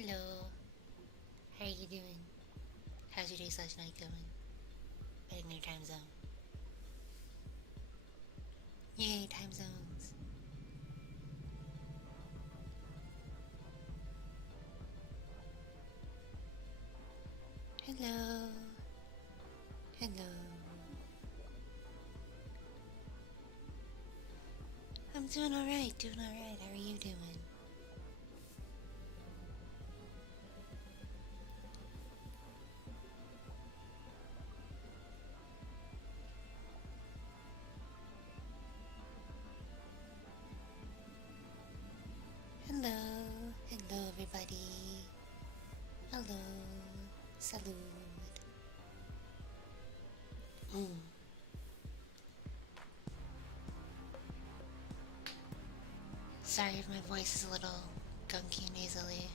Hello. How are you doing? How's your day slash night going? Better than your time zone. Yay, time zones. Hello. Hello. I'm doing alright, doing alright. How are you doing? Hello. Hello, everybody. Hello. Salud. Mm. Sorry if my voice is a little gunky nasally.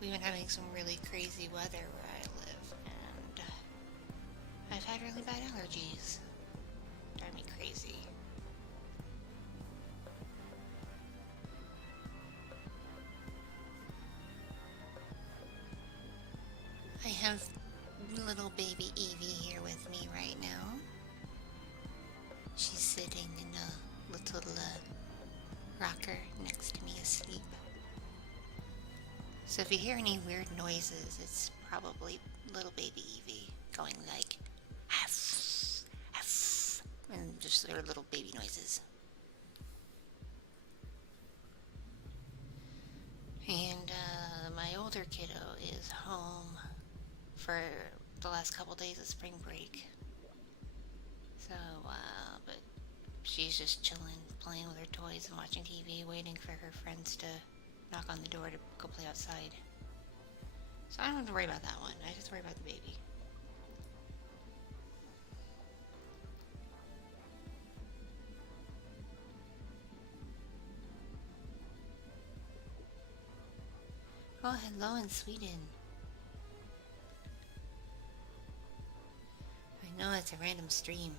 We've been having some really crazy weather where I live, and I've had really bad allergies. Drive me crazy. I have little baby Evie here with me right now. She's sitting in a little rocker next to me asleep. So if you hear any weird noises, it's probably little baby Evie going like "Huff, huff," and just their little baby noises. And my older kiddo is home for the last couple days of spring break. So, but she's just chilling, playing with her toys and watching TV, waiting for her friends to knock on the door to go play outside. So I don't have to worry about that one. I just worry about the baby. Oh, hello in Sweden. I know it's a random stream.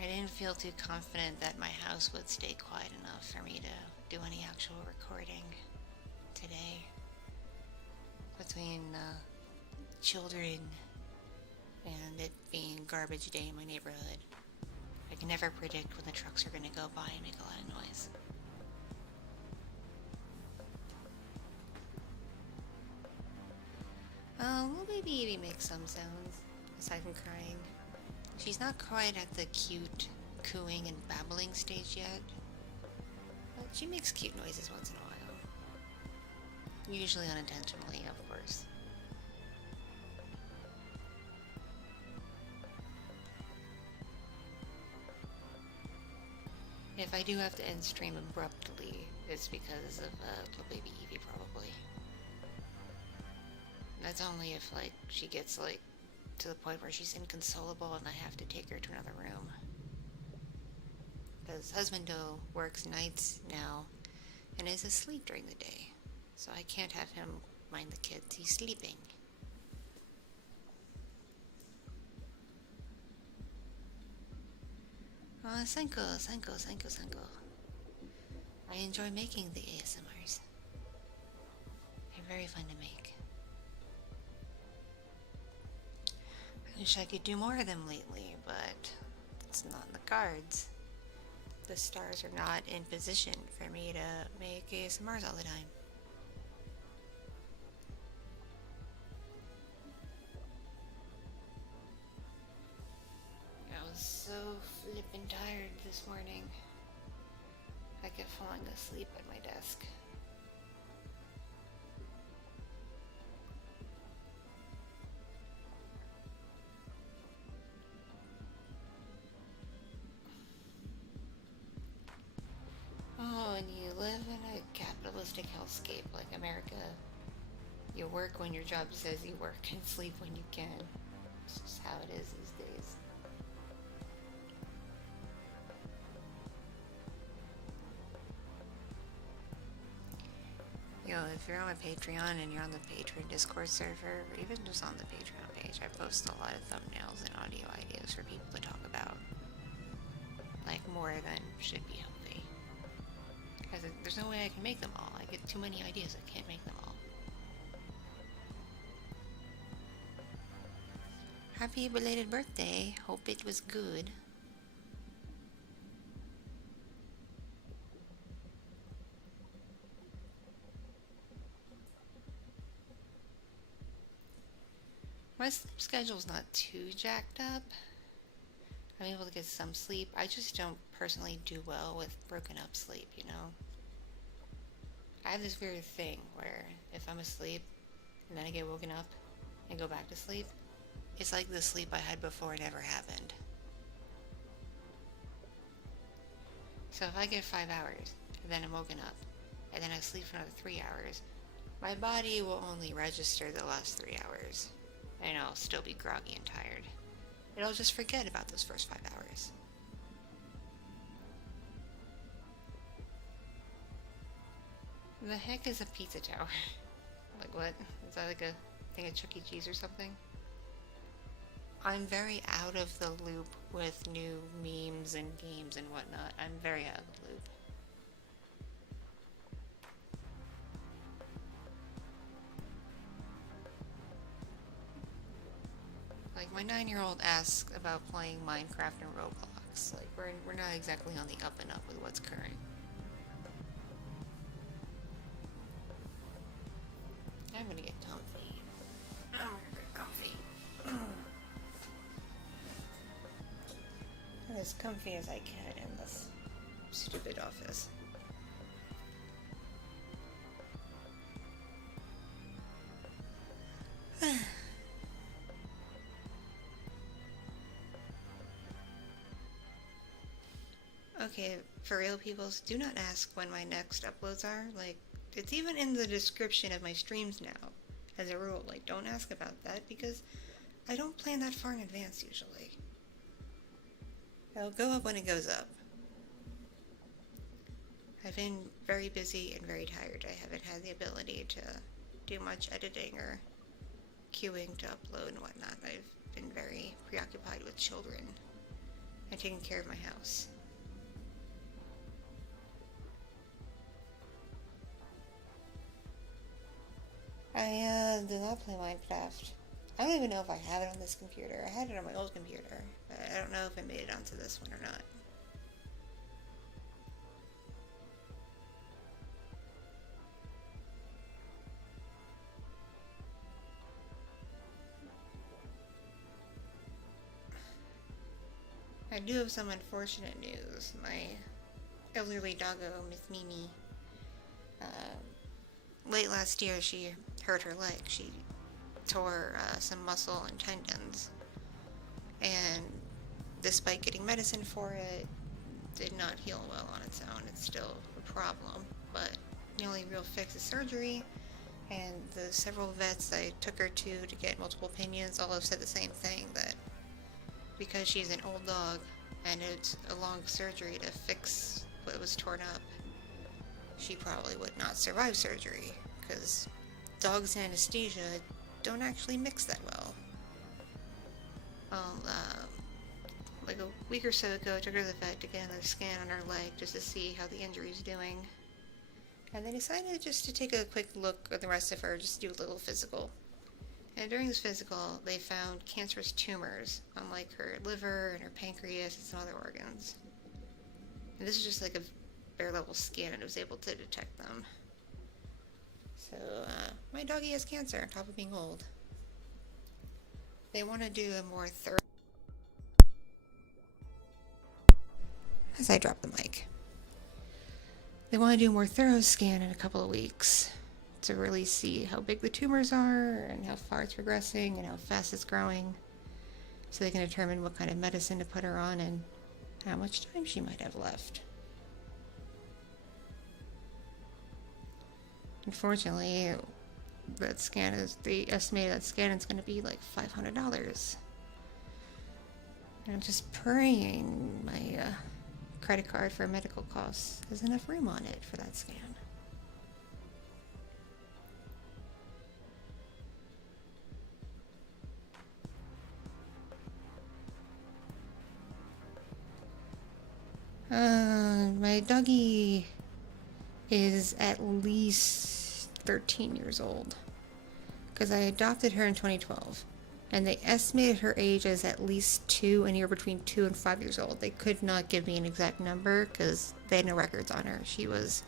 I didn't feel too confident that my house would stay quiet enough for me to do any actual recording today. Between children and it being garbage day in my neighborhood, I can never predict when the trucks are going to go by and make a lot of noise. Little baby Evie makes some sounds, aside from crying. She's not quite at the cute cooing and babbling stage yet, but she makes cute noises once in a while. Usually unintentionally, of course. If I do have to end stream abruptly, it's because of little baby Evie, probably. That's only if, like, she gets, like, to the point where she's inconsolable and I have to take her to another room. Because husbando works nights now and is asleep during the day, so I can't have him mind the kids. He's sleeping. Senko. I enjoy making the ASMRs. They're very fun to make. I wish I could do more of them lately, but it's not in the cards. The stars are not in position for me to make ASMRs all the time. I was so flippin' tired this morning. I kept falling asleep at my desk. Oh, and you live in a capitalistic hellscape like America. You work when your job says you work and sleep when you can. It's just how it is these days. Yo, if you're on my Patreon and you're on the Patreon Discord server, or even just on the Patreon page, I post a lot of thumbnails and audio ideas for people to talk about. Like, more than should be healthy. there's no way I can make them all. I get too many ideas. I can't make them all. Happy belated birthday. Hope it was good. My sleep schedule's not too jacked up. I'm able to get some sleep. I just don't personally do well with broken up sleep, you know? I have this weird thing where if I'm asleep and then I get woken up and go back to sleep, it's like the sleep I had before never happened. So if I get 5 hours and then I'm woken up and then I sleep for another 3 hours, my body will only register the last 3 hours and I'll still be groggy and tired. It'll just forget about those first 5 hours. The heck is a pizza tower? Like what? Is that like a thing of Chuck E. Cheese or something? I'm very out of the loop with new memes and games and whatnot. I'm very out of the loop. Like, my 9-year-old asks about playing Minecraft and Roblox. Like, we're not exactly on the up and up with what's current. I'm gonna get comfy. I'm gonna get comfy. As comfy as I can in this stupid office. Okay, for real peoples, do not ask when my next uploads are. Like, it's even in the description of my streams now, as a rule. Like, don't ask about that, because I don't plan that far in advance, usually. It'll go up when it goes up. I've been very busy and very tired. I haven't had the ability to do much editing or queuing to upload and whatnot. I've been very preoccupied with children and taking care of my house. I do not play Minecraft. I don't even know if I have it on this computer. I had it on my old computer, but I don't know if I made it onto this one or not. I do have some unfortunate news. My elderly doggo, Miss Mimi, late last year she hurt her leg. She tore some muscle and tendons, and despite getting medicine for it, did not heal well on its own. It's still a problem, but the only real fix is surgery, and the several vets I took her to get multiple opinions all have said the same thing, that because she's an old dog and it's a long surgery to fix what was torn up, she probably would not survive surgery, because dogs and anesthesia don't actually mix that well. Like a week or so ago, I took her to the vet to get another scan on her leg just to see how the injury's doing. And they decided just to take a quick look at the rest of her, just do a little physical. And during this physical, they found cancerous tumors on like her liver and her pancreas and some other organs. And this is just like a bare level scan, and it was able to detect them. So, my doggy has cancer on top of being old. They want to do a more thorough... As I drop the mic. They want to do a more thorough scan in a couple of weeks to really see how big the tumors are and how far it's progressing and how fast it's growing, so they can determine what kind of medicine to put her on and how much time she might have left. Unfortunately, that scan is, they estimate that scan is going to be like $500. And I'm just praying my credit card for medical costs has enough room on it for that scan. My doggy is at least 13 years old. Because I adopted her in 2012. And they estimated her age as at least 2, anywhere between 2 and 5 years old. They could not give me an exact number because they had no records on her. She was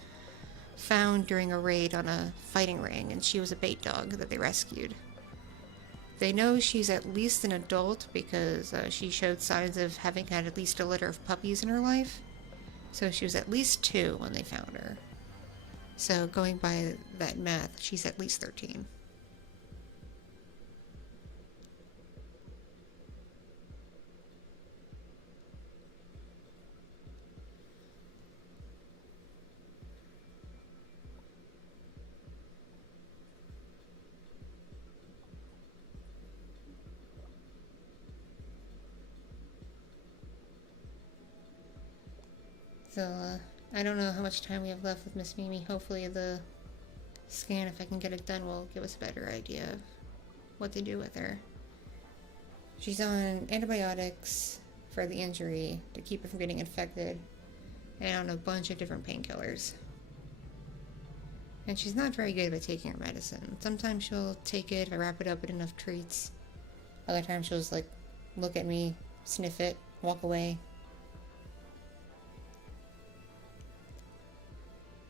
found during a raid on a fighting ring, and she was a bait dog that they rescued. They know she's at least an adult because she showed signs of having had at least a litter of puppies in her life. So she was at least 2 when they found her. So going by that math, she's at least 13. So, I don't know how much time we have left with Miss Mimi. Hopefully the scan, if I can get it done, will give us a better idea of what to do with her. She's on antibiotics for the injury to keep her from getting infected, and on a bunch of different painkillers. And she's not very good at taking her medicine. Sometimes she'll take it if I wrap it up in enough treats. Other times she'll just, look at me, sniff it, walk away.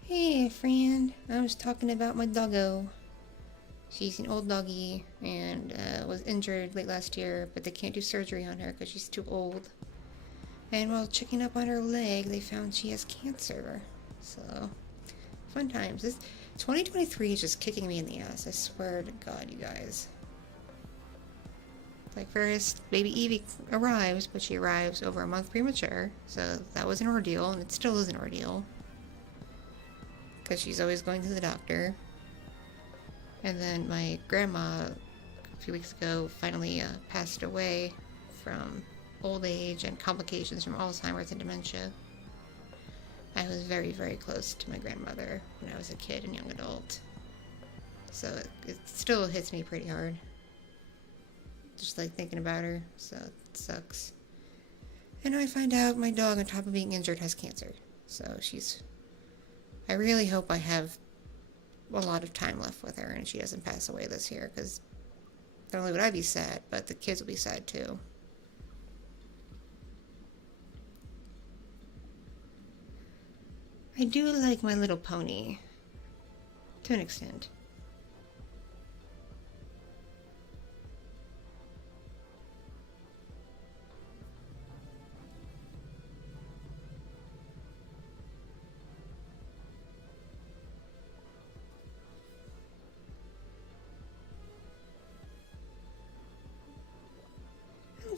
Hey, friend. I was talking about my doggo. She's an old doggy and was injured late last year, but they can't do surgery on her because she's too old. And while checking up on her leg, they found she has cancer. So, fun times. This 2023 is just kicking me in the ass. I swear to God, you guys. First, baby Evie arrives, but she arrives over a month premature. So that was an ordeal, and it still is an ordeal. Because she's always going to the doctor. And then my grandma, a few weeks ago, finally passed away from old age and complications from Alzheimer's and dementia. I was very, very close to my grandmother when I was a kid and young adult. So it still hits me pretty hard. Just thinking about her, so it sucks. And I find out my dog, on top of being injured, has cancer. So I really hope I have a lot of time left with her and she doesn't pass away this year, because not only would I be sad, but the kids will be sad too. I do like My Little Pony, to an extent.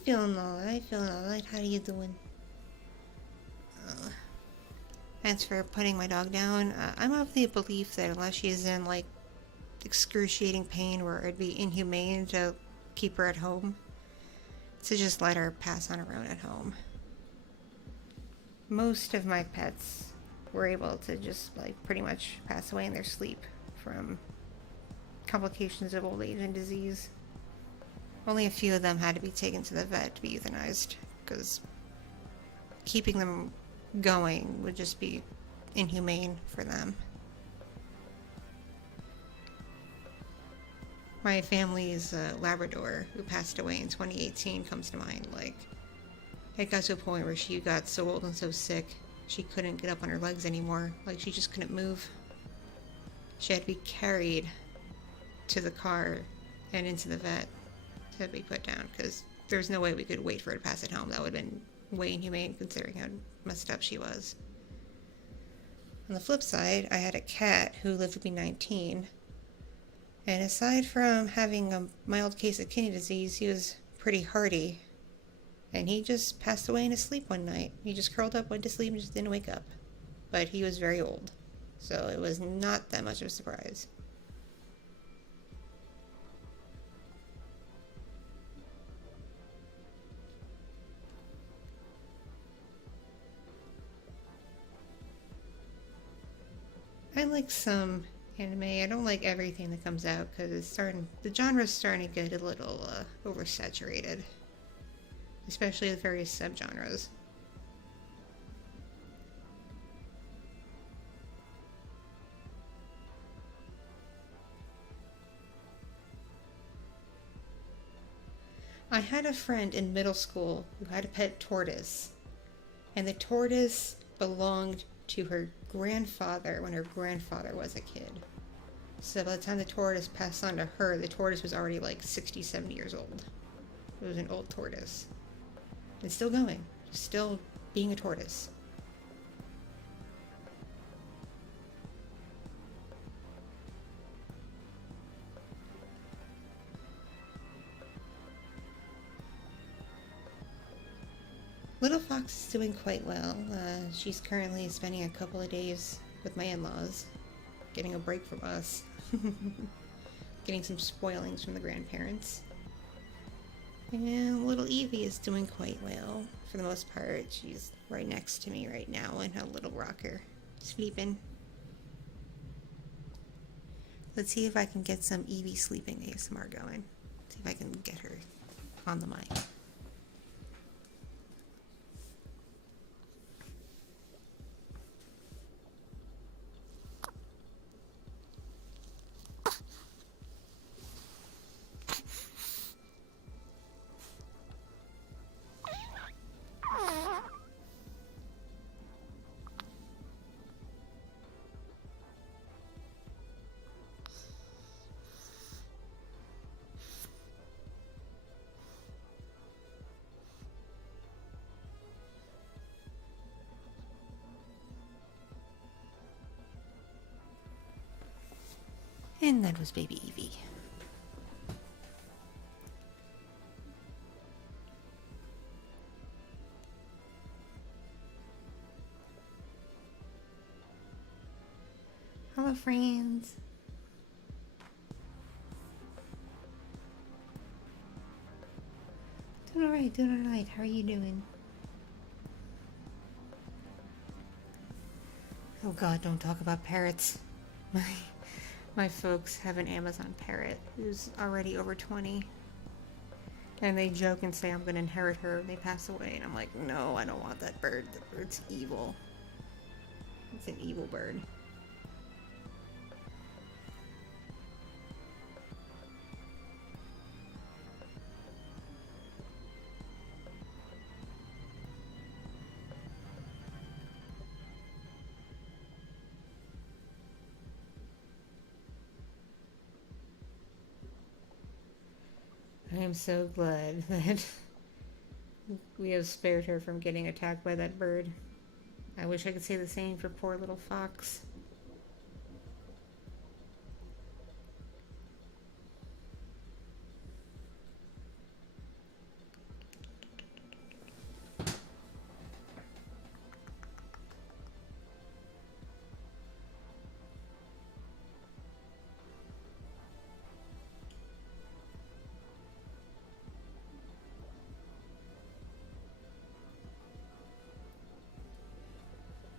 Feeling alright. How are you doing? As for putting my dog down, I'm of the belief that unless she's in, excruciating pain where it'd be inhumane to keep her at home, to just let her pass on her own at home. Most of my pets were able to just, pretty much pass away in their sleep from complications of old age and disease. Only a few of them had to be taken to the vet to be euthanized, because keeping them going would just be inhumane for them. My family's Labrador, who passed away in 2018, comes to mind. It got to a point where she got so old and so sick, she couldn't get up on her legs anymore. She just couldn't move. She had to be carried to the car and into the vet to be put down, because there's no way we could wait for her to pass it home. That would have been way inhumane considering how messed up she was. On the flip side, I had a cat who lived to be 19, and aside from having a mild case of kidney disease, he was pretty hardy, and he just passed away in his sleep one night. He just curled up, went to sleep, and just didn't wake up. But he was very old, so it was not that much of a surprise. I like some anime. I don't like everything that comes out because the genre's starting to get a little oversaturated, especially with various subgenres. I had a friend in middle school who had a pet tortoise, and the tortoise belonged to her grandfather when her grandfather was a kid. So by the time the tortoise passed on to her, the tortoise was already like 60, 70 years old. It was an old tortoise. It's still going, still being a tortoise. Little Fox is doing quite well. She's currently spending a couple of days with my in-laws, getting a break from us, getting some spoilings from the grandparents. And little Evie is doing quite well, for the most part. She's right next to me right now in her little rocker, sleeping. Let's see if I can get some Evie sleeping ASMR going. See if I can get her on the mic. And that was baby Evie. Hello, friends. Doing alright, doing alright. How are you doing? Oh god, don't talk about parrots. My folks have an Amazon parrot who's already over 20. And they joke and say I'm going to inherit her when they pass away. And I'm like, no, I don't want that bird. The bird's evil. It's an evil bird. I am so glad that we have spared her from getting attacked by that bird. I wish I could say the same for poor little Fox.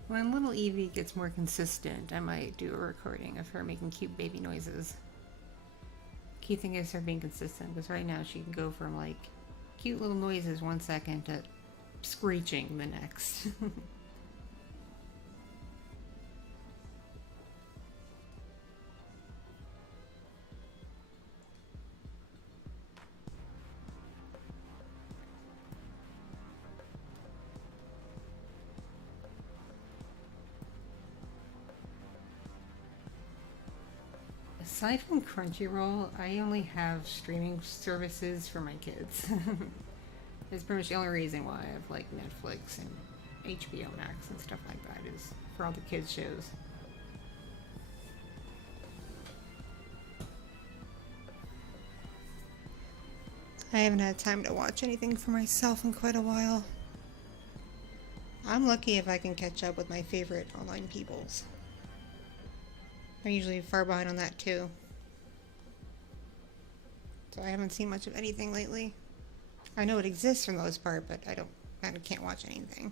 When little Evie gets more consistent, I might do a recording of her making cute baby noises. Key thing is her being consistent, because right now she can go from like cute little noises 1 second to screeching the next. Aside from Crunchyroll, I only have streaming services for my kids. It's pretty much the only reason why I have like Netflix and HBO Max and stuff like that is for all the kids shows. I haven't had time to watch anything for myself in quite a while. I'm lucky if I can catch up with my favorite online peoples. I'm usually far behind on that too. So I haven't seen much of anything lately. I know it exists for the most part, but I can't watch anything.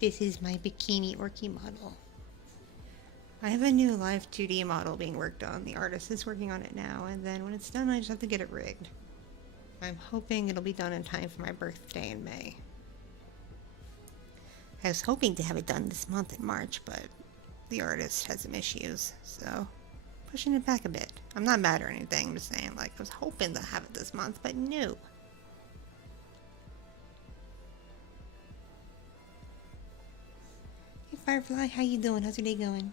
This is my bikini orky model. I have a new live 2D model being worked on. The artist is working on it now, and then when it's done, I just have to get it rigged. I'm hoping it'll be done in time for my birthday in May. I was hoping to have it done this month in March, but the artist had some issues, so pushing it back a bit. I'm not mad or anything, I'm just saying, like, I was hoping to have it this month, but no. Hey Firefly, how you doing? How's your day going?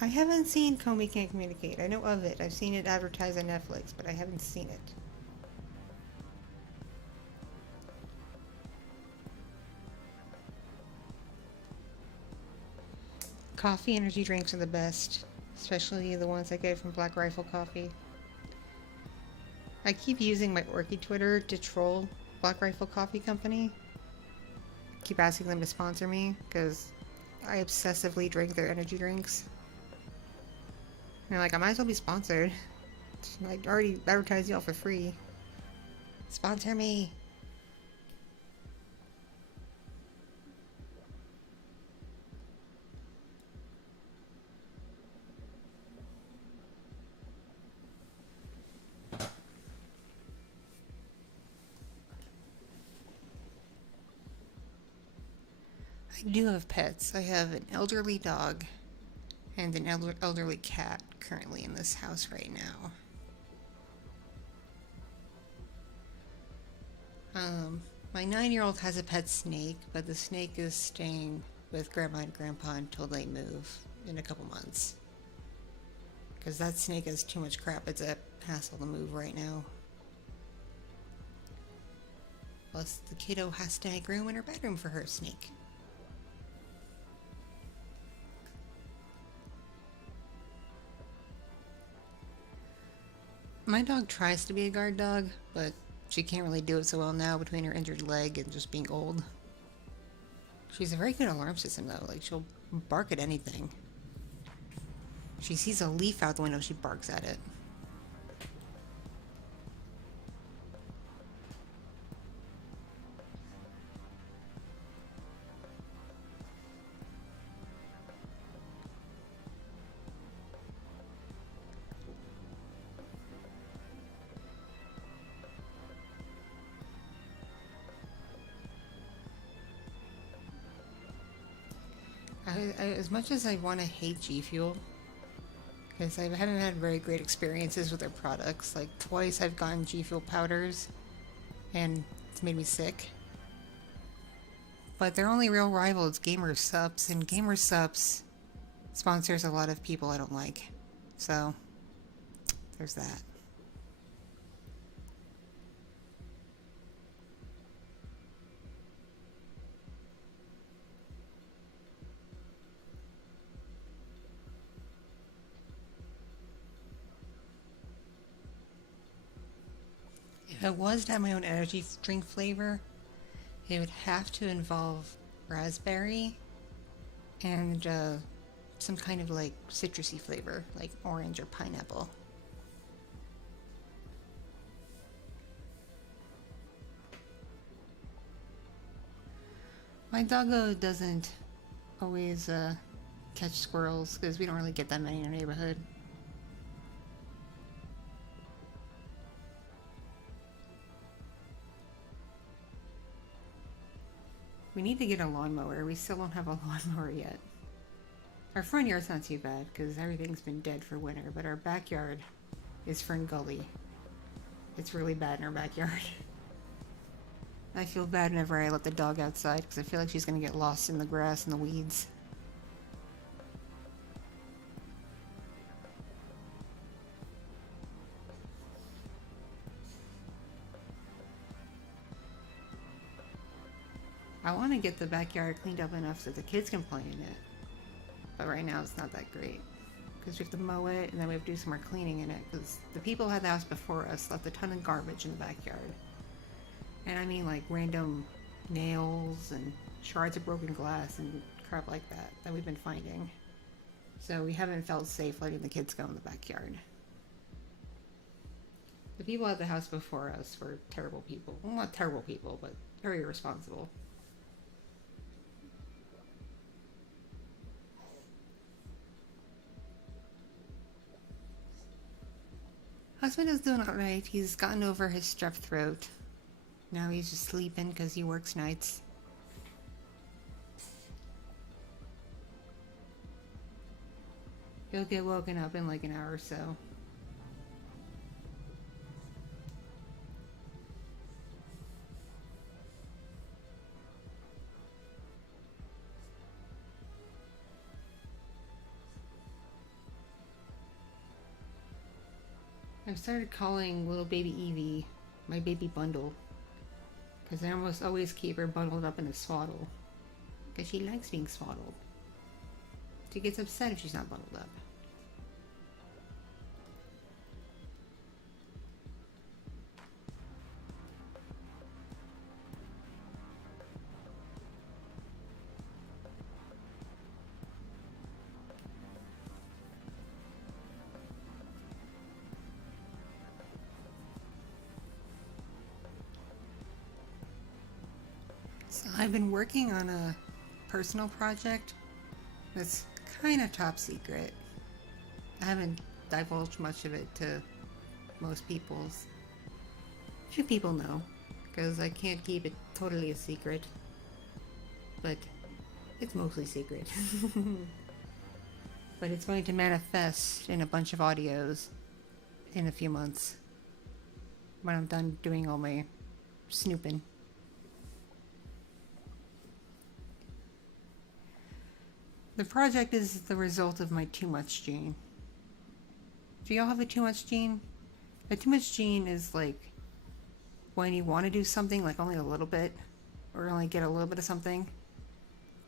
I haven't seen Comey Can't Communicate. I know of it. I've seen it advertised on Netflix, but I haven't seen it. Coffee energy drinks are the best, especially the ones I get from Black Rifle Coffee. I keep using my Orchid Twitter to troll Black Rifle Coffee Company. Keep asking them to sponsor me because I obsessively drink their energy drinks. And they're like, I might as well be sponsored. I already advertised y'all for free. Sponsor me. I do have pets. I have an elderly dog and an elderly cat currently in this house right now. My 9-year-old has a pet snake, but the snake is staying with Grandma and Grandpa until they move in a couple months. Because that snake has too much crap. It's a hassle to move right now. Plus, the kiddo has to make room in her bedroom for her snake. My dog tries to be a guard dog, but she can't really do it so well now between her injured leg and just being old. She's a very good alarm system though, like she'll bark at anything. She sees a leaf out the window, she barks at it. As much as I want to hate G Fuel, because I haven't had very great experiences with their products. Like twice I've gotten G Fuel powders, and it's made me sick. But their only real rival is Gamer Supps, and Gamer Supps sponsors a lot of people I don't like. So, there's that. If I was to have my own energy drink flavor, it would have to involve raspberry and some kind of like citrusy flavor, like orange or pineapple. My doggo doesn't always catch squirrels because we don't really get that many in our neighborhood. We need to get a lawnmower. We still don't have a lawnmower yet. Our front yard's not too bad because everything's been dead for winter, but our backyard is Fern Gully. It's really bad in our backyard. I feel bad whenever I let the dog outside because I feel like she's going to get lost in the grass and the weeds. I want to get the backyard cleaned up enough so the kids can play in it. But right now it's not that great. Because we have to mow it and then we have to do some more cleaning in it. Because the people who had the house before us left a ton of garbage in the backyard. And I mean like random nails and shards of broken glass and crap like that we've been finding. So we haven't felt safe letting the kids go in the backyard. The people at the house before us were terrible people. Well, not terrible people, but very irresponsible. Husband is doing alright. He's gotten over his strep throat. Now he's just sleeping because he works nights. He'll get woken up in like an hour or so. I've started calling little baby Evie my baby bundle, because I almost always keep her bundled up in a swaddle, because she likes being swaddled. She gets upset if she's not bundled up. So I've been working on a personal project that's kind of top secret. I haven't divulged much of it to most people's. Few people know, because I can't keep it totally a secret. But it's mostly secret. But it's going to manifest in a bunch of audios in a few months, when I'm done doing all my snooping. The project is the result of my too much gene. Do y'all have a too much gene? A too much gene is like when you want to do something like only a little bit, or only get a little bit of something,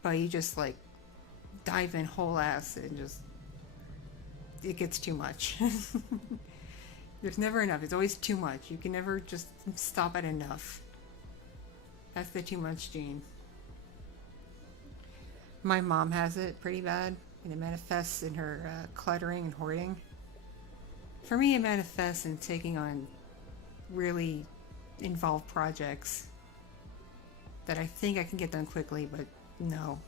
but you just like dive in whole ass and just, it gets too much. There's never enough. It's always too much. You can never just stop at enough. That's the too much gene. My mom has it pretty bad, and it manifests in her cluttering and hoarding. For me, it manifests in taking on really involved projects that I think I can get done quickly, but no.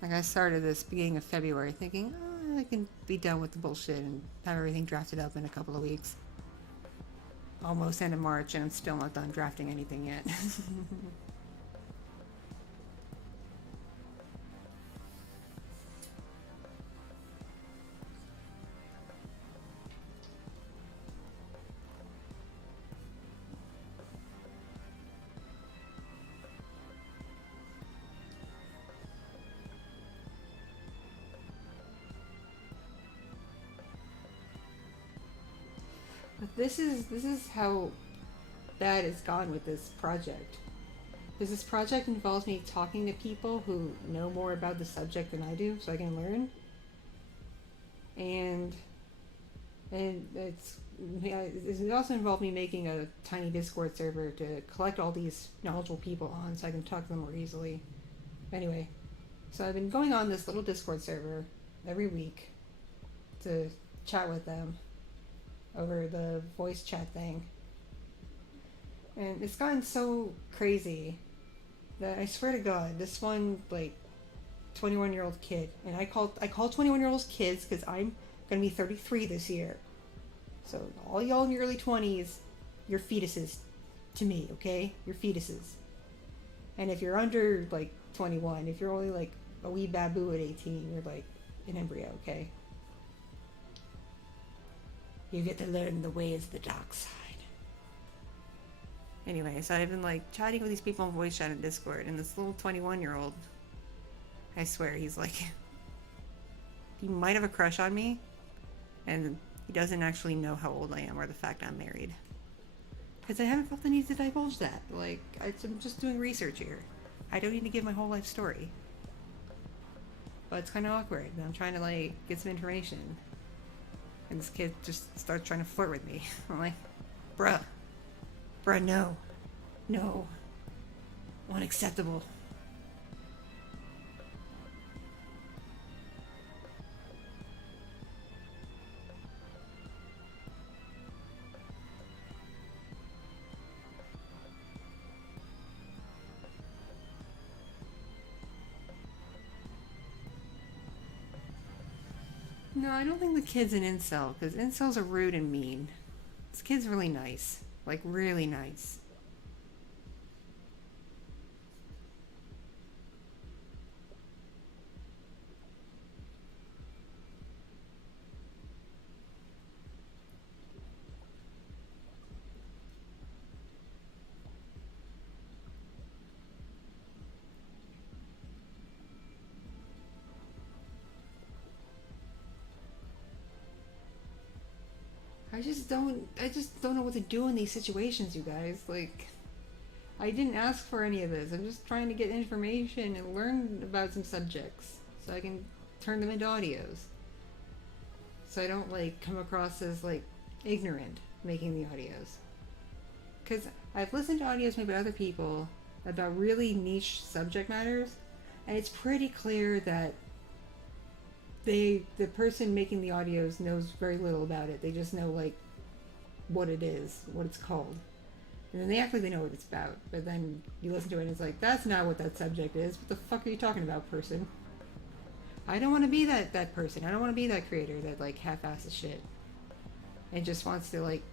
Like, I started this beginning of February thinking, oh, I can be done with the bullshit and have everything drafted up in a couple of weeks. Almost end of March, and I'm still not done drafting anything yet. But this is how bad it's gone with this project. Because this project involves me talking to people who know more about the subject than I do, so I can learn. And it also involved me making a tiny Discord server to collect all these knowledgeable people on, so I can talk to them more easily. Anyway, so I've been going on this little Discord server every week to chat with them over the voice chat thing. And it's gotten so crazy that I swear to God, this one, like, 21-year-old kid, and I call 21-year-olds kids because I'm gonna be 33 this year. So all y'all in your early 20s, you're fetuses to me, okay? You're fetuses. And if you're under, like, 21, if you're only, like, a wee baboo at 18, you're, like, an embryo, okay? You get to learn the ways of the dark side. Anyway, so I've been like chatting with these people on voice chat and Discord, and this little 21-year-old, I swear, he's like, he might have a crush on me, and he doesn't actually know how old I am or the fact I'm married. Because I haven't felt the need to divulge that. Like, I'm just doing research here. I don't need to give my whole life story. But it's kind of awkward, and I'm trying to like get some information. And this kid just starts trying to flirt with me. I'm like, bruh, no, unacceptable. No, I don't think the kid's an incel, because incels are rude and mean. This kid's really nice. Like, really nice. I just don't know what to do in these situations, you guys. Like, I didn't ask for any of this. I'm just trying to get information and learn about some subjects so I can turn them into audios. So I don't, like, come across as, like, ignorant making the audios. Because I've listened to audios made by other people about really niche subject matters, and it's pretty clear that the person making the audios knows very little about it. They just know, like, what it is, what it's called. And then they act like they know what it's about. But then you listen to it and it's like, that's not what that subject is. What the fuck are you talking about, person? I don't want to be that person. I don't want to be that creator that, like, half-asses shit. And just wants to, like,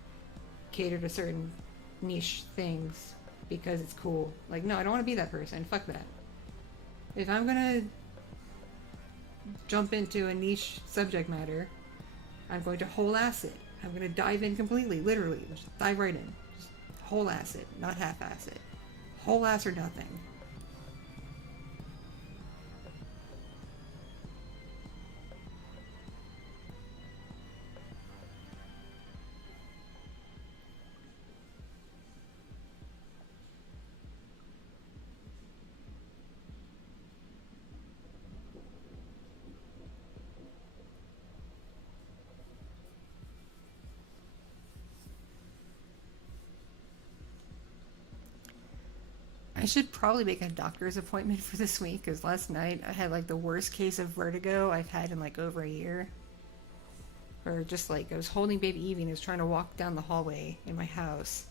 cater to certain niche things because it's cool. Like, no, I don't want to be that person. Fuck that. If I'm gonna jump into a niche subject matter, I'm going to whole ass it. I'm going to dive in completely, literally. Just dive right in. Just whole ass it, not half ass it. Whole ass or nothing. I should probably make a doctor's appointment for this week because last night I had like the worst case of vertigo I've had in like over a year. Or just like I was holding baby Evie and I was trying to walk down the hallway in my house.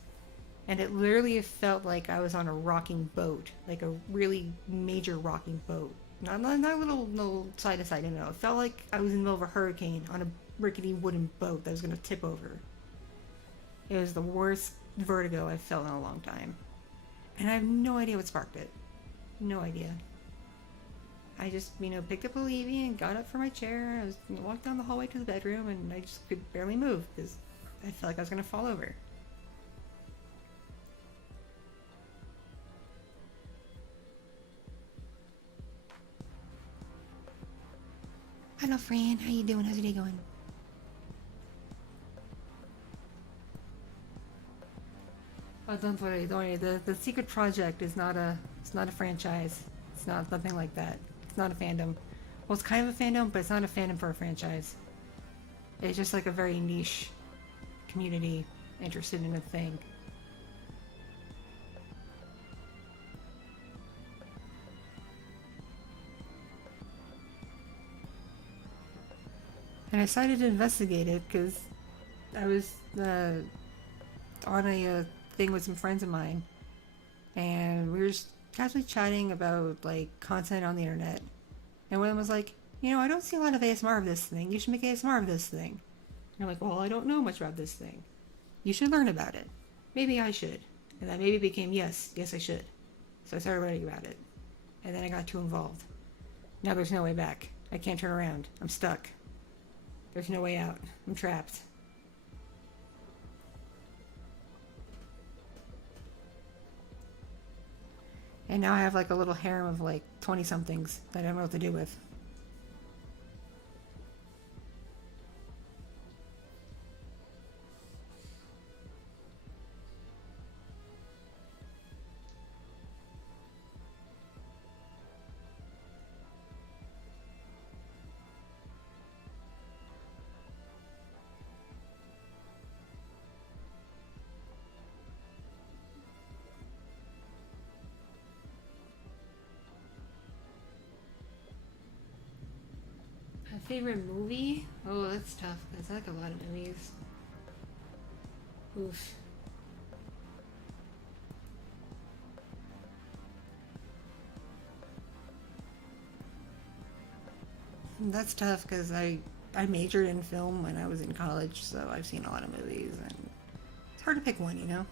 And it literally felt like I was on a rocking boat, like a really major rocking boat. Not a little side to side, no. It felt like I was in the middle of a hurricane on a rickety wooden boat that was going to tip over. It was the worst vertigo I've felt in a long time. And I have no idea what sparked it. No idea. I just, picked up a Levy and got up from my chair. I was walked down the hallway to the bedroom and I just could barely move because I felt like I was going to fall over. Hello, Fran. How you doing? How's your day going? Oh, don't worry. The secret project is not it's not a franchise. It's not nothing like that. It's not a fandom. Well, it's kind of a fandom, but it's not a fandom for a franchise. It's just like a very niche community interested in a thing. And I decided to investigate it because I was on a thing with some friends of mine, and we were just casually chatting about like content on the internet. And one of them was like, I don't see a lot of ASMR of this thing. You should make ASMR of this thing. And I'm like, well, I don't know much about this thing. You should learn about it. Maybe I should. And that maybe became yes, I should. So I started writing about it. And then I got too involved. Now there's no way back. I can't turn around. I'm stuck. There's no way out. I'm trapped. And now I have like a little harem of like 20-somethings that I don't know what to do with. My favorite movie? Oh, that's tough. Because I like a lot of movies. Oof. That's tough because I I majored in film when I was in college, so I've seen a lot of movies, and it's hard to pick one, you know?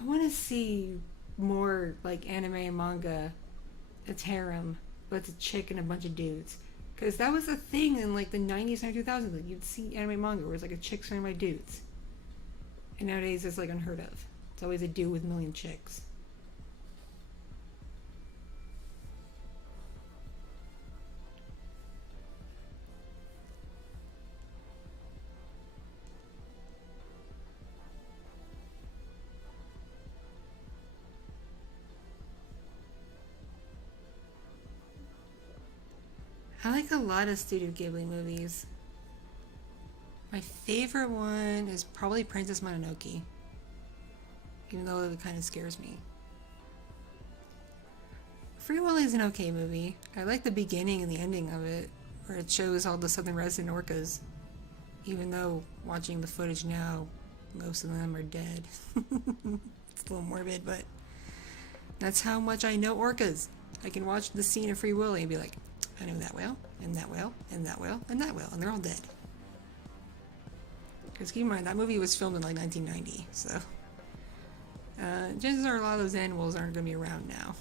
I want to see more like anime and manga. It's harem, but it's a chick and a bunch of dudes. Because that was a thing in like the 90s and 2000s. Like, you'd see anime manga where it's like a chick surrounded by dudes. And nowadays it's like unheard of. It's always a dude with a million chicks. I like a lot of Studio Ghibli movies. My favorite one is probably Princess Mononoke, even though it kind of scares me. Free Willy is an okay movie. I like the beginning and the ending of it, where it shows all the southern resident orcas, even though watching the footage now, most of them are dead. It's a little morbid, but that's how much I know orcas. I can watch the scene of Free Willy and be like, I know that whale, and that whale, and that whale, and that whale, and they're all dead. Because keep in mind, that movie was filmed in like 1990, so chances are a lot of those animals aren't going to be around now.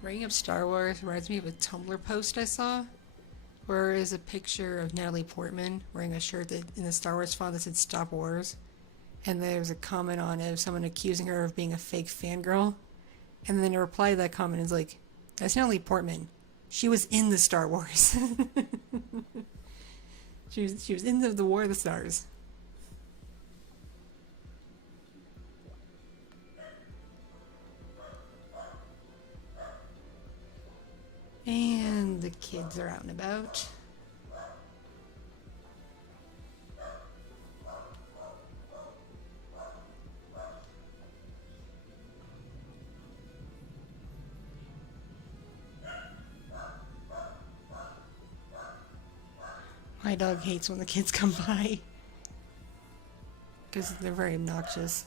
Bringing up Star Wars reminds me of a Tumblr post I saw, where is a picture of Natalie Portman wearing a shirt that in the Star Wars font that said Stop Wars, and there's a comment on it of someone accusing her of being a fake fangirl, and then a reply to that comment is like, that's Natalie Portman. She was in the Star Wars. she was in the War of the Stars. And the kids are out and about. My dog hates when the kids come by because they're very obnoxious.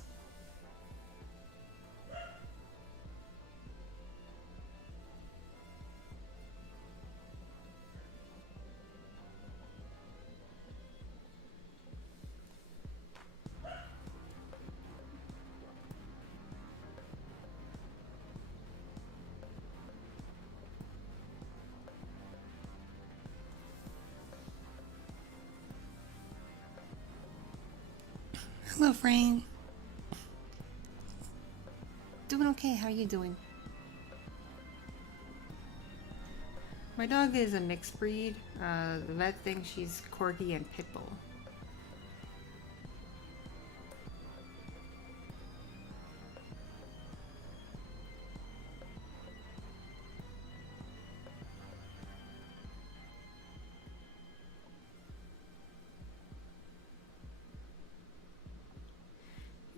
Hello, Frame. Doing okay. How are you doing? My dog is a mixed breed. The vet thinks she's Corgi and Pitbull.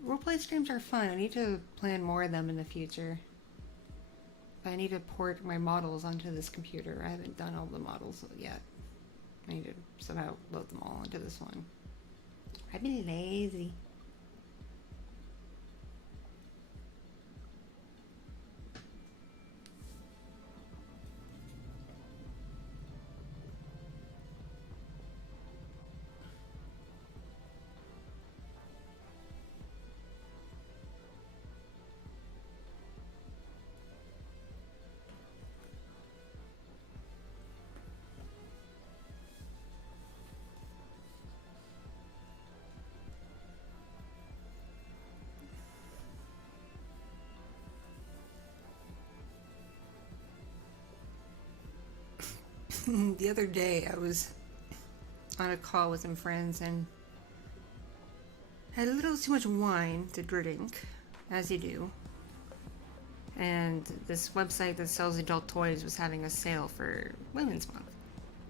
Roleplay streams are fun. I need to plan more of them in the future. I need to port my models onto this computer. I haven't done all the models yet. I need to somehow load them all onto this one. I've been lazy. The other day I was on a call with some friends and had a little too much wine to drink, as you do. And this website that sells adult toys was having a sale for Women's Month.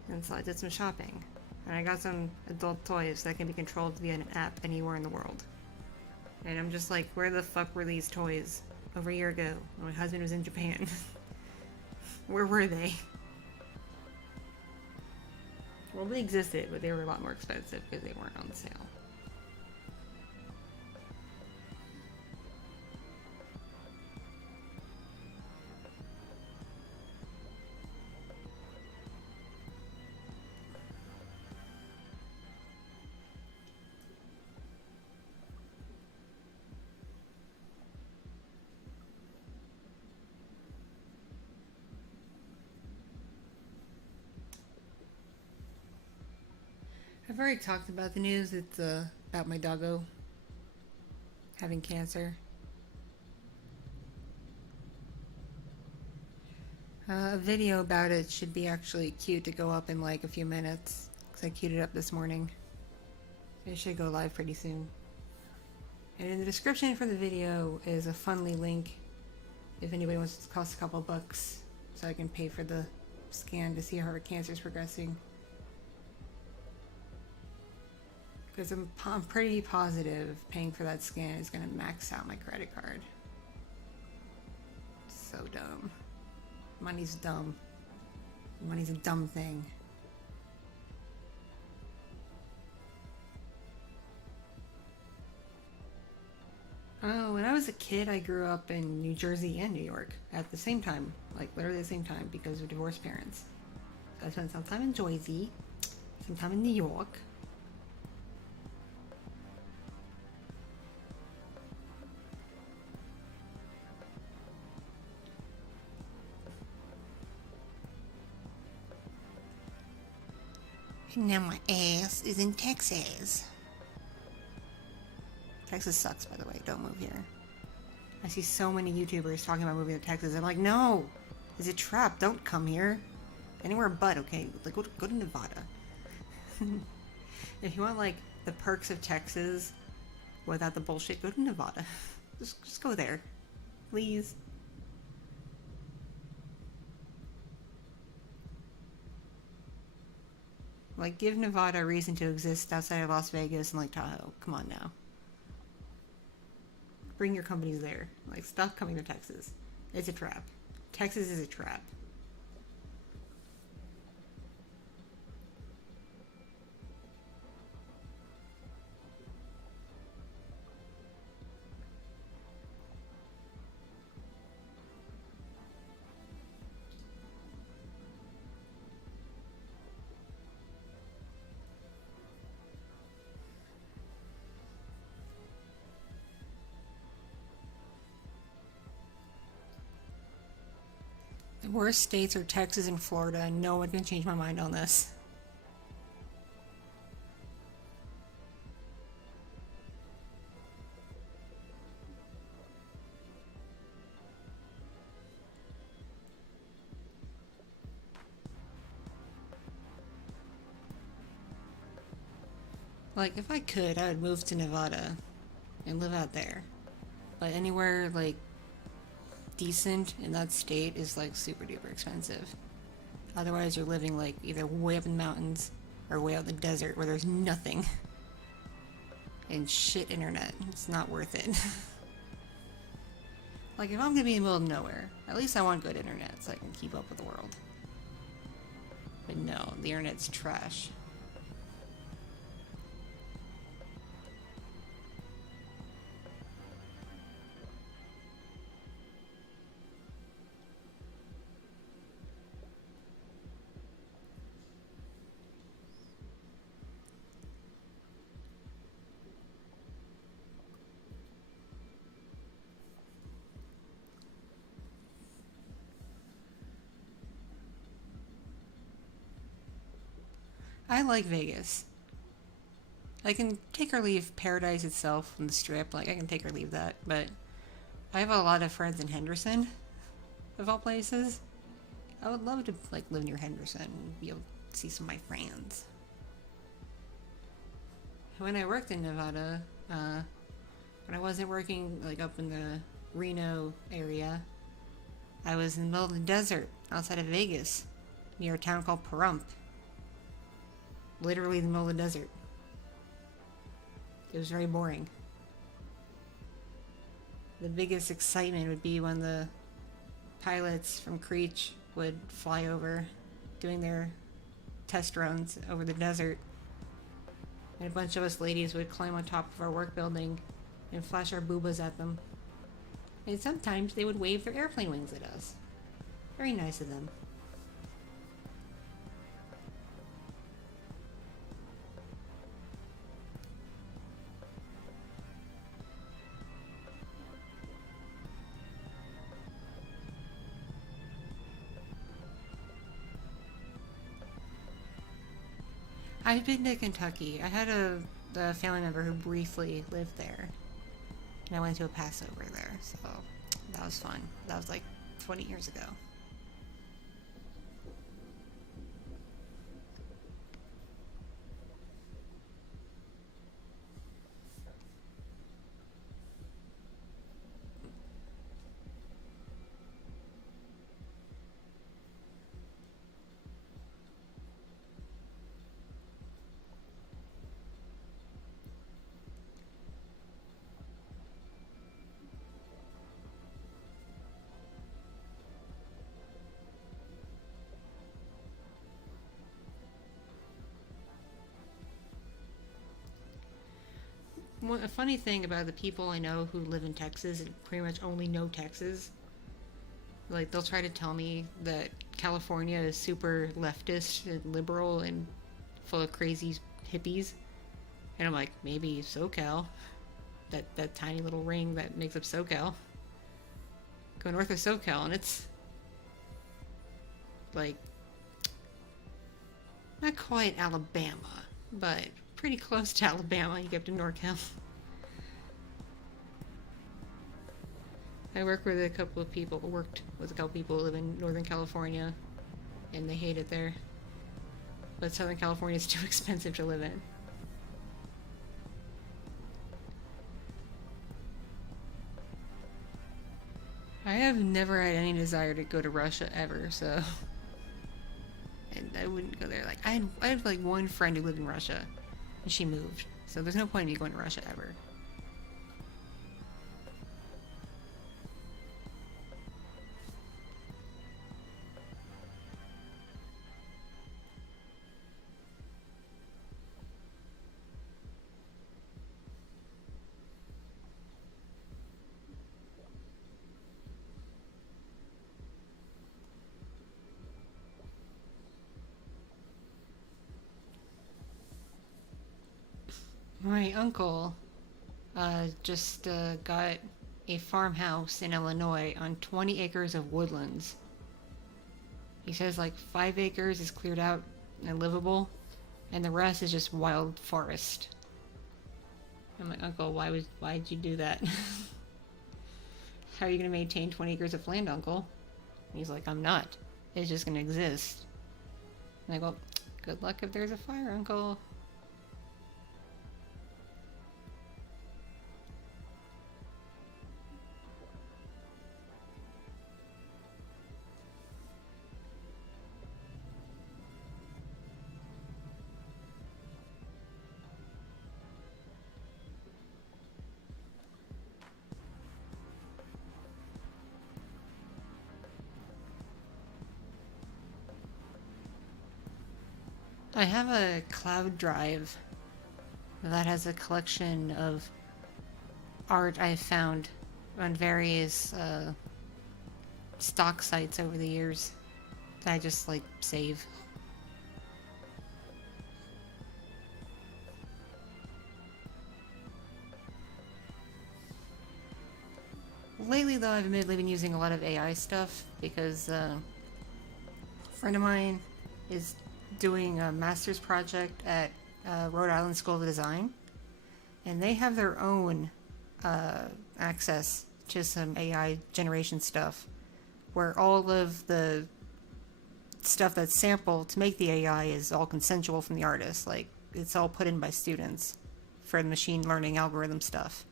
And so I did some shopping. And I got some adult toys that can be controlled via an app anywhere in the world. And I'm just like, where the fuck were these toys over a year ago when my husband was in Japan? Where were they? Well, they existed, but they were a lot more expensive because they weren't on sale. I've already talked about the news. It's about my doggo having cancer. A video about it should be actually queued to go up in like a few minutes, because I queued it up this morning. It should go live pretty soon. And in the description for the video is a Fundly link if anybody wants to cost a couple bucks so I can pay for the scan to see how her cancer is progressing. Because I'm pretty positive paying for that scan is going to max out my credit card. So dumb. Money's dumb. Money's a dumb thing. Oh, when I was a kid, I grew up in New Jersey and New York at the same time. Like, literally the same time because of divorced parents. So I spent some time in Jersey, some time in New York. And now my ass is in Texas. Texas sucks, by the way. Don't move here. I see so many YouTubers talking about moving to Texas. I'm like, no! It's a trap. Don't come here. Anywhere but, okay? Like, go to Nevada. If you want, like, the perks of Texas without the bullshit, go to Nevada. Just go there. Please. Like, give Nevada a reason to exist outside of Las Vegas and Lake Tahoe. Come on now. Bring your companies there. Like, stop coming to Texas. It's a trap. Texas is a trap. The worst states are Texas and Florida, and no one can change my mind on this. Like, if I could, I would move to Nevada and live out there. But anywhere, like, decent in that state is, like, super duper expensive. Otherwise, you're living, like, either way up in the mountains or way out in the desert where there's nothing. And shit internet. It's not worth it. Like, if I'm gonna be in the middle of nowhere, at least I want good internet so I can keep up with the world. But no, the internet's trash. I like Vegas. I can take or leave Paradise itself and the Strip. Like, I can take or leave that. But I have a lot of friends in Henderson, of all places. I would love to like live near Henderson and be able to see some of my friends. When I worked in Nevada, when I wasn't working like up in the Reno area, I was in the middle of the desert outside of Vegas, near a town called Pahrump. Literally in the middle of the desert. It was very boring. The biggest excitement would be when the pilots from Creech would fly over, doing their test runs over the desert. And a bunch of us ladies would climb on top of our work building and flash our boobas at them. And sometimes they would wave their airplane wings at us. Very nice of them. I've been to Kentucky. I had a family member who briefly lived there. And I went to a Passover there, so that was fun. That was like 20 years ago. A funny thing about the people I know who live in Texas and pretty much only know Texas, like they'll try to tell me that California is super leftist and liberal and full of crazy hippies, and I'm like, maybe SoCal, that tiny little ring that makes up SoCal. Go north of SoCal and it's like not quite Alabama, but pretty close to Alabama. You get up to NorCal. I worked with a couple of people who live in Northern California, and they hate it there. But Southern California is too expensive to live in. I have never had any desire to go to Russia ever, so and I wouldn't go there. Like I had like one friend who lived in Russia, and she moved, so there's no point in me going to Russia ever. My uncle just got a farmhouse in Illinois on 20 acres of woodlands. He says like 5 acres is cleared out and livable, and the rest is just wild forest. I'm like, Uncle, why'd you do that? How are you going to maintain 20 acres of land, Uncle? And he's like, I'm not. It's just going to exist. And I go, good luck if there's a fire, Uncle. I have a cloud drive that has a collection of art I've found on various stock sites over the years that I just like save. Lately though, I've admittedly been using a lot of AI stuff because a friend of mine is doing a master's project at Rhode Island School of Design, and they have their own access to some AI generation stuff where all of the stuff that's sampled to make the AI is all consensual from the artist. Like, it's all put in by students for the machine learning algorithm stuff.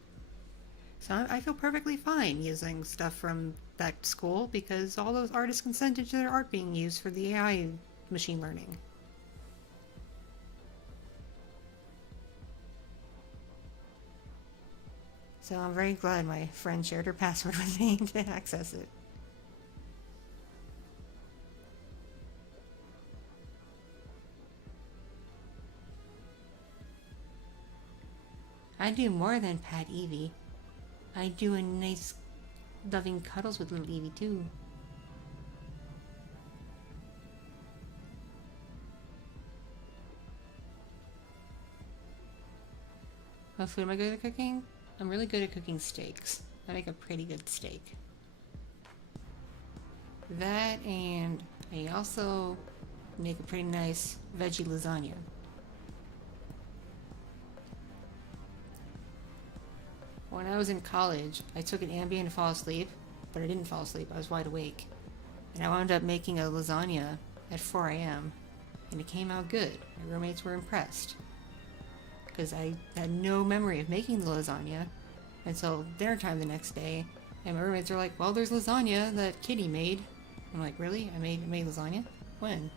So I feel perfectly fine using stuff from that school because all those artists consented to their art being used for the AI machine learning. So I'm very glad my friend shared her password with me to access it. I do more than pat Evie. I do a nice loving cuddles with little Evie too. What food am I good at cooking? I'm really good at cooking steaks. I make a pretty good steak. That, and I also make a pretty nice veggie lasagna. When I was in college, I took an Ambien to fall asleep, but I didn't fall asleep. I was wide awake. And I wound up making a lasagna at 4 a.m. and it came out good. My roommates were impressed. Because I had no memory of making the lasagna until dinner time the next day. And my roommates were like, well, there's lasagna that Kitti made. I'm like, really? I made lasagna? When?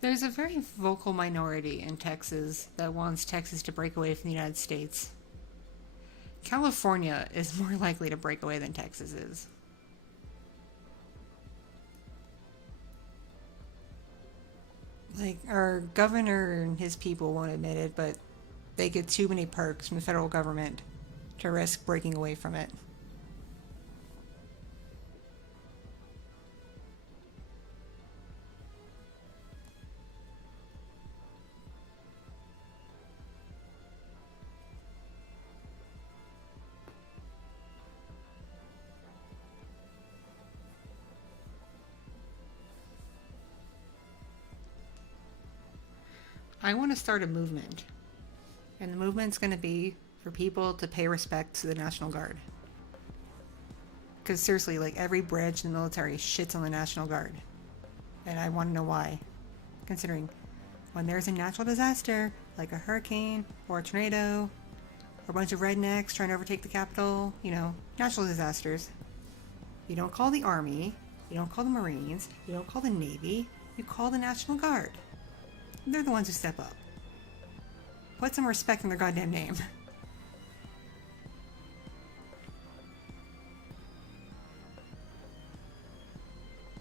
There's a very vocal minority in Texas that wants Texas to break away from the United States. California is more likely to break away than Texas is. Like, our governor and his people won't admit it, but they get too many perks from the federal government to risk breaking away from it. I want to start a movement. And the movement's going to be for people to pay respect to the National Guard. Because seriously, like, every branch in the military shits on the National Guard. And I want to know why. Considering when there's a natural disaster, like a hurricane or a tornado, or a bunch of rednecks trying to overtake the Capitol, natural disasters, you don't call the Army, you don't call the Marines, you don't call the Navy, you call the National Guard. They're the ones who step up. Put some respect in their goddamn name.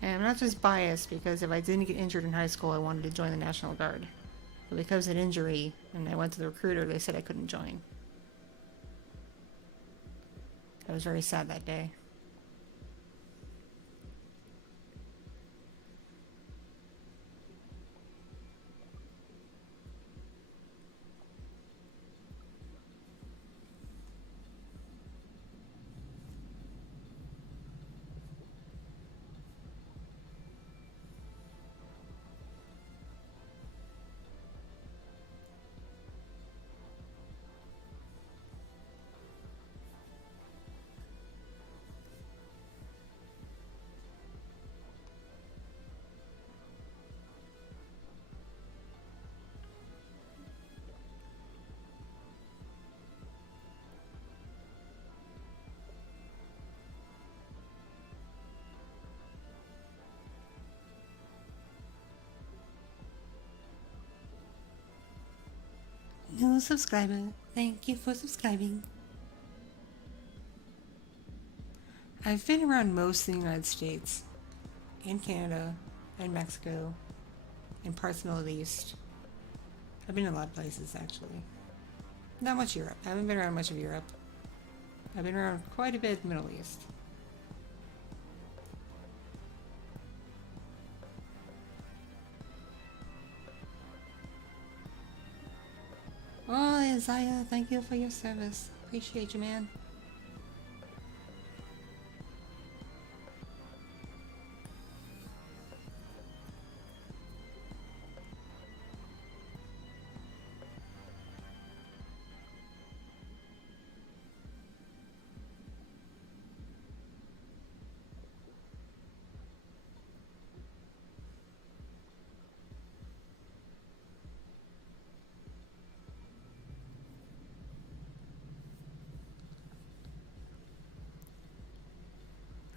And I'm not just biased because if I didn't get injured in high school, I wanted to join the National Guard. But because of an injury, and I went to the recruiter, they said I couldn't join. I was very sad that day. New subscriber, thank you for subscribing. I've been around most of the United States, and Canada, and Mexico, and parts of the Middle East. I've been in a lot of places, actually. Not much Europe. I haven't been around much of Europe. I've been around quite a bit in the Middle East. Oh, Isaiah, thank you for your service. Appreciate you, man.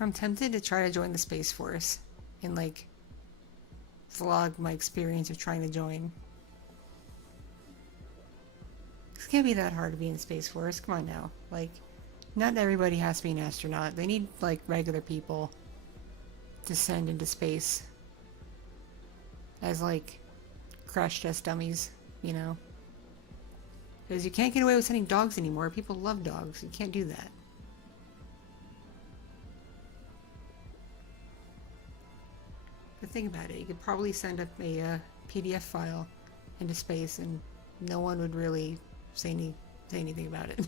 I'm tempted to try to join the Space Force and, like, vlog my experience of trying to join. It can't be that hard to be in Space Force. Come on now. Like, not everybody has to be an astronaut. They need, like, regular people to send into space as, like, crash test dummies, you know? Because you can't get away with sending dogs anymore. People love dogs. You can't do that. But think about it. You could probably send up a PDF file into space and no one would really say anything about it.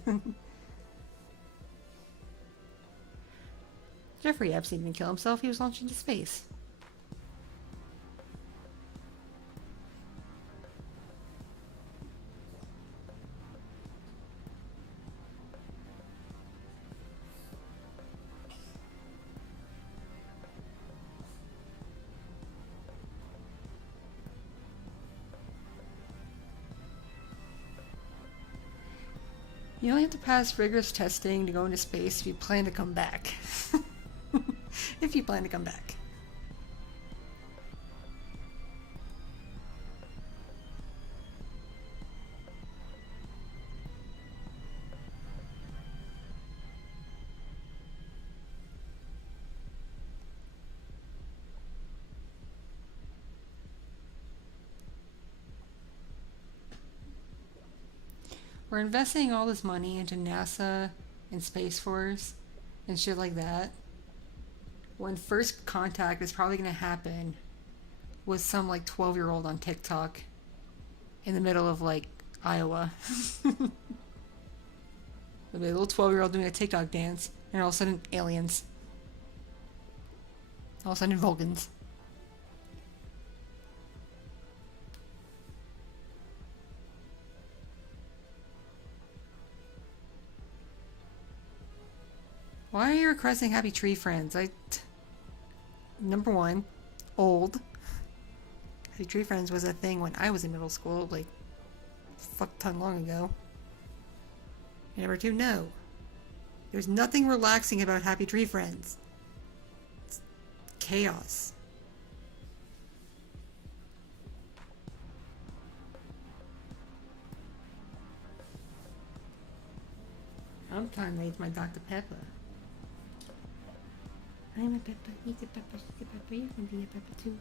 Jeffrey Epstein didn't kill himself. He was launched into space. You only have to pass rigorous testing to go into space if you plan to come back. If you plan to come back. We're investing all this money into NASA and Space Force and shit like that, when first contact is probably going to happen with some, like, 12-year-old on TikTok in the middle of, like, Iowa. There'll be a little 12-year-old doing a TikTok dance, and all of a sudden, aliens. All of a sudden, Vulcans. Why are you requesting Happy Tree Friends? Number one, old. Happy Tree Friends was a thing when I was in middle school, like, fuck ton long ago. And number two, no. There's nothing relaxing about Happy Tree Friends. It's chaos. I'm trying to eat my Dr. Pepper. I'm a pepper, eat a pepper, eat a pepper, you can be a pepper too.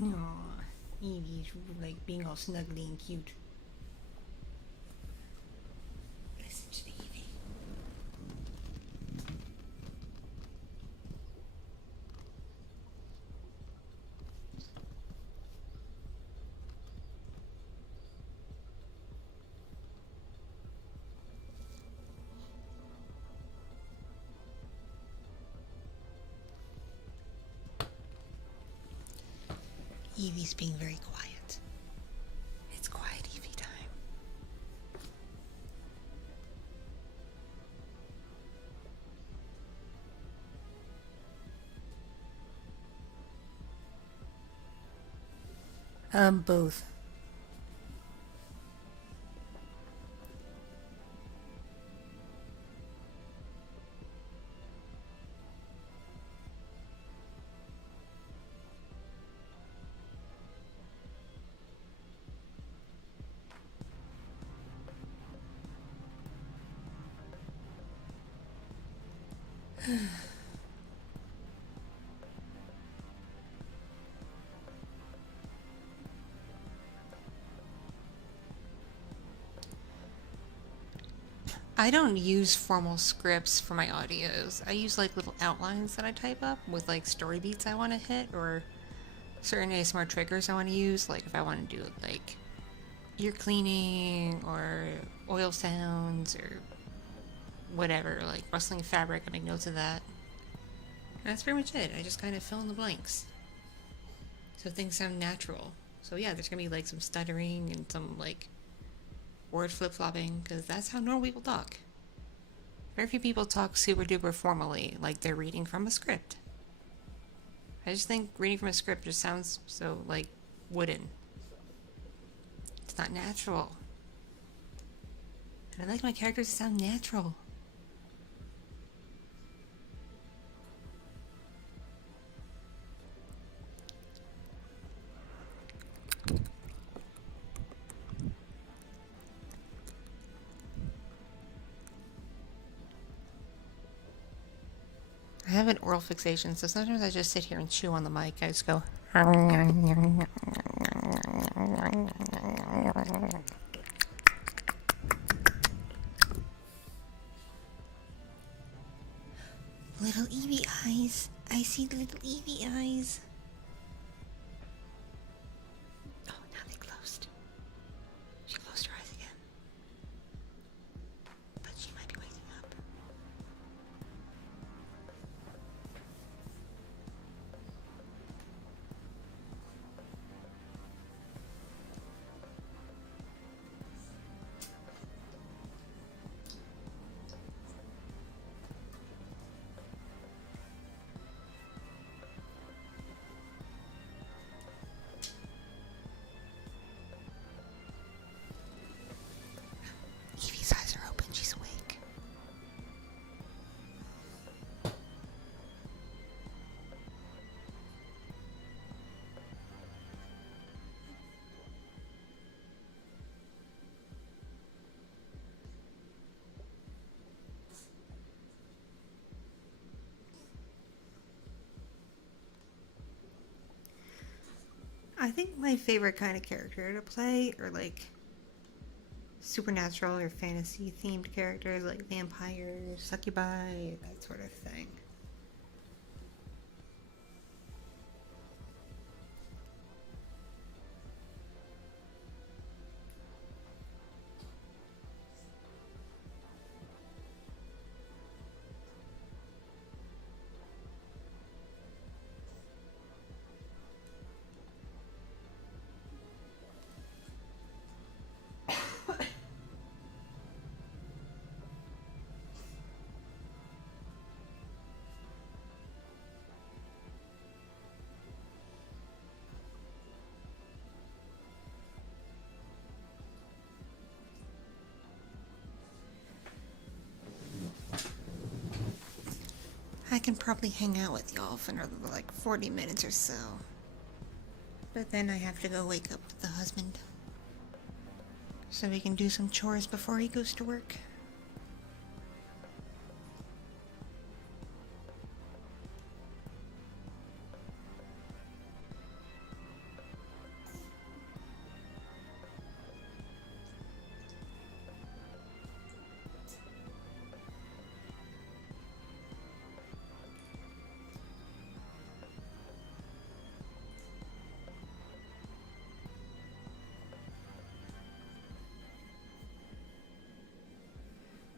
Aww, Evie's like being all snuggly and cute. Listen to the Evie. Evie's being very quiet. It's quiet Evie time. Both. I don't use formal scripts for my audios. I use like little outlines that I type up with like story beats I want to hit or certain ASMR triggers I want to use. Like if I want to do like ear cleaning or oil sounds or whatever, like rustling fabric, I make notes of that. That's pretty much it. I just kind of fill in the blanks. So things sound natural. So yeah, there's gonna be like some stuttering and some like word flip-flopping, because that's how normal people talk. Very few people talk super duper formally, like they're reading from a script. I just think reading from a script just sounds so, like, wooden. It's not natural. And I like my characters to sound natural. I have an oral fixation, so sometimes I just sit here and chew on the mic. I just go. Little Eevee eyes. I see little Eevee eyes. Oh, now they closed. She closed her eyes again. But she might be waking up. Evie's eyes are open. She's awake. I think my favorite kind of character to play are like supernatural or fantasy themed characters like vampires, succubi, that sort of thing. I can probably hang out with y'all for another like 40 minutes or so. But then I have to go wake up the husband. So we can do some chores before he goes to work.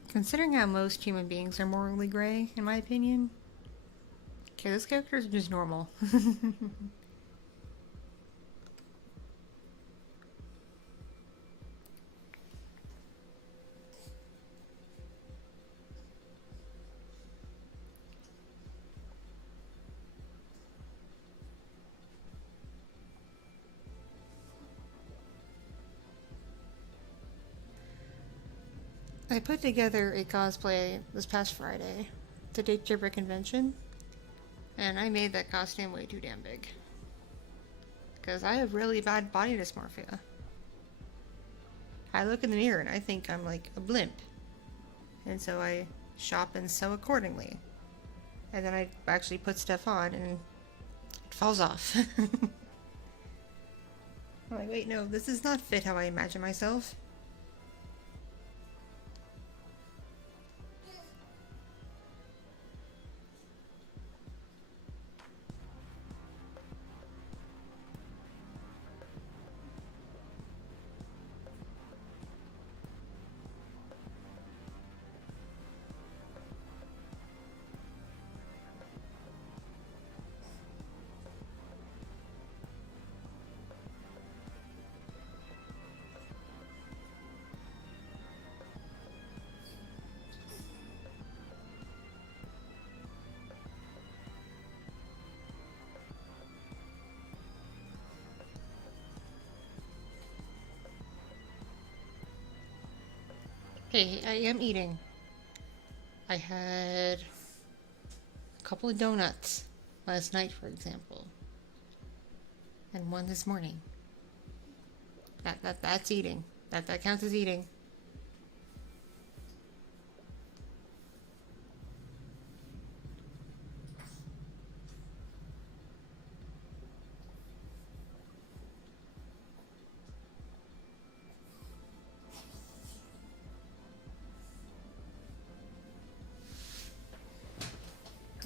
Considering how most human beings are morally gray, in my opinion, okay, this character is just normal. I put together a cosplay this past Friday, the VTuber convention, and I made that costume way too damn big. Because I have really bad body dysmorphia. I look in the mirror and I think I'm like a blimp. And so I shop and sew accordingly. And then I actually put stuff on and it falls off. I'm like, wait, no, this does not fit how I imagine myself. Hey, I am eating. I had a couple of donuts last night, for example, and one this morning. That's eating. That counts as eating.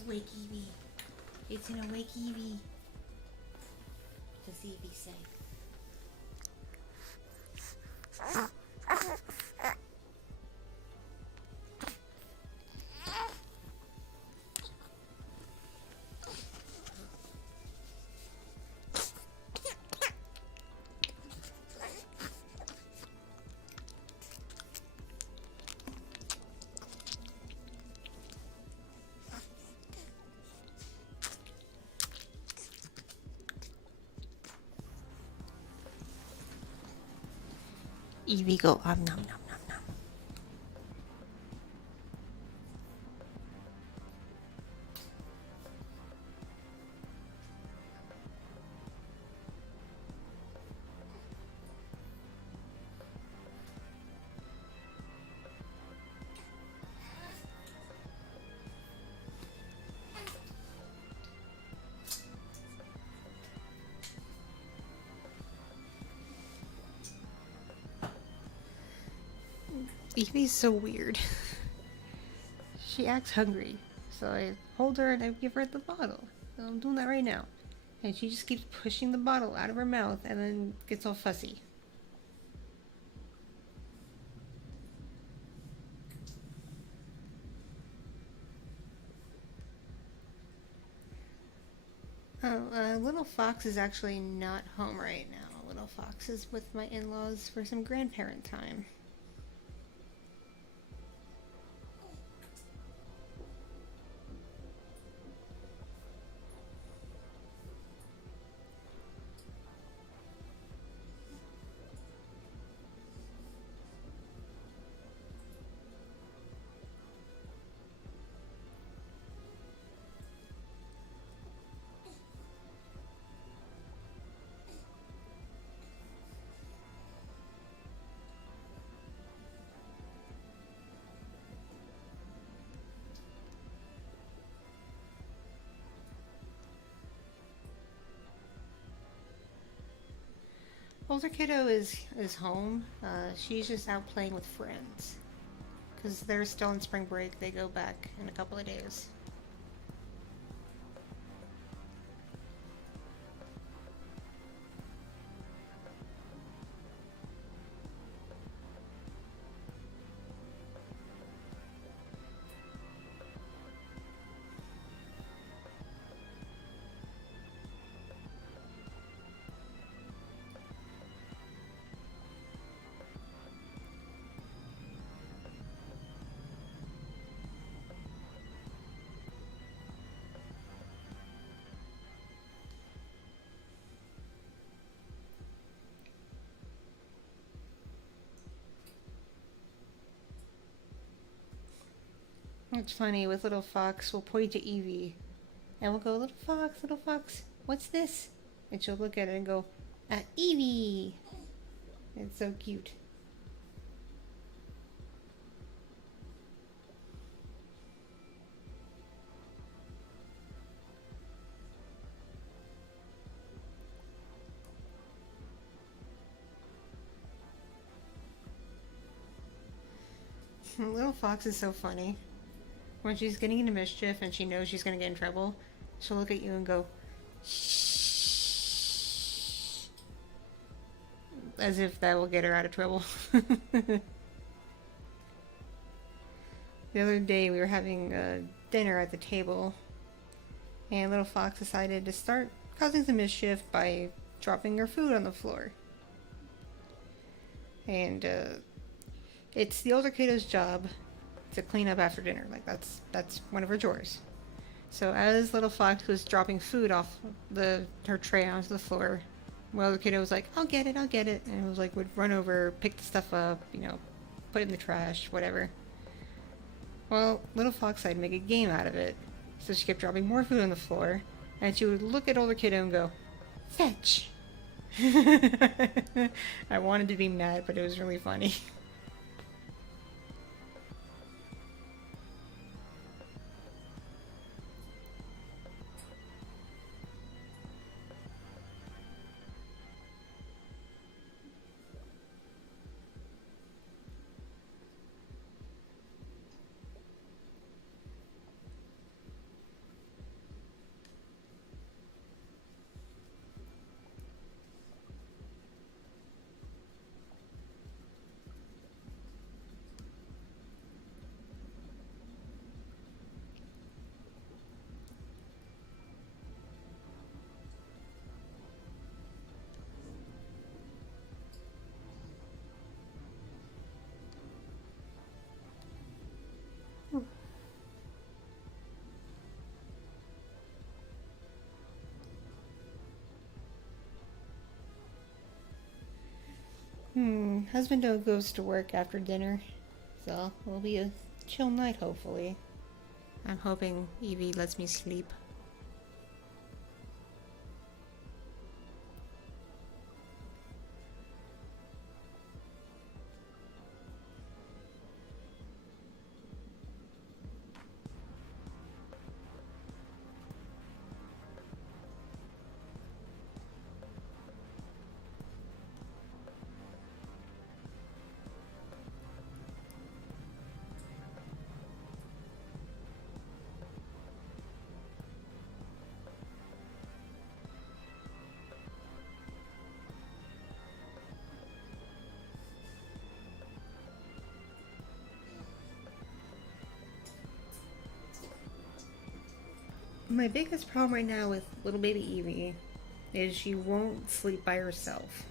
Awake Evie. It's an awake Evie. Does Evie say? Evie go nom nom nom nom. Evie's so weird. She acts hungry, so I hold her and I give her the bottle. So I'm doing that right now. And she just keeps pushing the bottle out of her mouth and then gets all fussy. Oh, Little Fox is actually not home right now. Little Fox is with my in-laws for some grandparent time. Older kiddo is home. She's just out playing with friends. Because they're still in spring break. They go back in a couple of days. It's funny, with Little Fox, we'll point to Evie, and we'll go, Little Fox, what's this? And she'll look at it and go, Evie! It's so cute. Little Fox is so funny. When she's getting into mischief and she knows she's going to get in trouble, she'll look at you and go, shh. As if that will get her out of trouble. The other day we were having dinner at the table, and Little Fox decided to start causing some mischief by dropping her food on the floor. And it's the older kiddo's job to clean up after dinner. Like that's one of her chores. So as Little Fox was dropping food off her tray onto the floor, well, the kiddo was like, I'll get it, and it was like would run over, pick the stuff up, put it in the trash, whatever. Well, little fox I'd make a game out of it. So she kept dropping more food on the floor, and she would look at older kiddo and go, "Fetch!" I wanted to be mad, but it was really funny. Husband goes to work after dinner, so it'll be a chill night, hopefully. I'm hoping Evie lets me sleep. My biggest problem right now with little baby Evie is she won't sleep by herself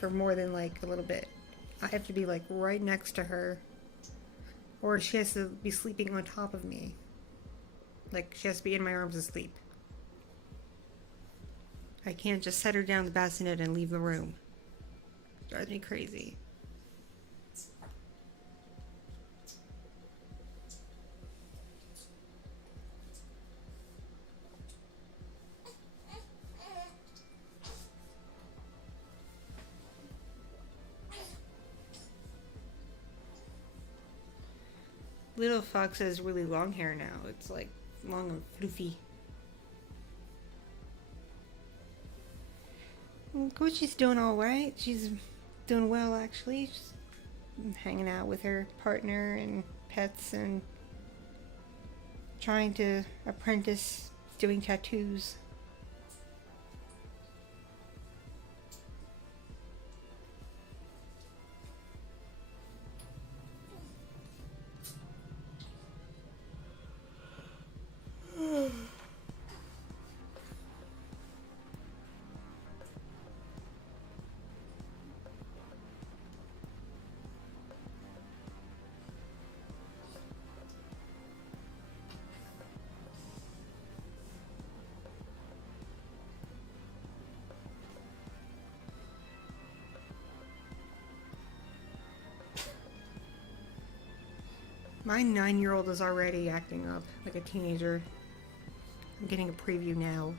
for more than like a little bit. I have to be like right next to her, or she has to be sleeping on top of me. Like she has to be in my arms asleep. I can't just set her down the bassinet and leave the room. It drives me crazy. Little Fox has really long hair now. It's like long and floofy. Gucci's doing alright. She's doing well, actually. She's hanging out with her partner and pets and trying to apprentice doing tattoos. My 9-year-old is already acting up like a teenager. I'm getting a preview now.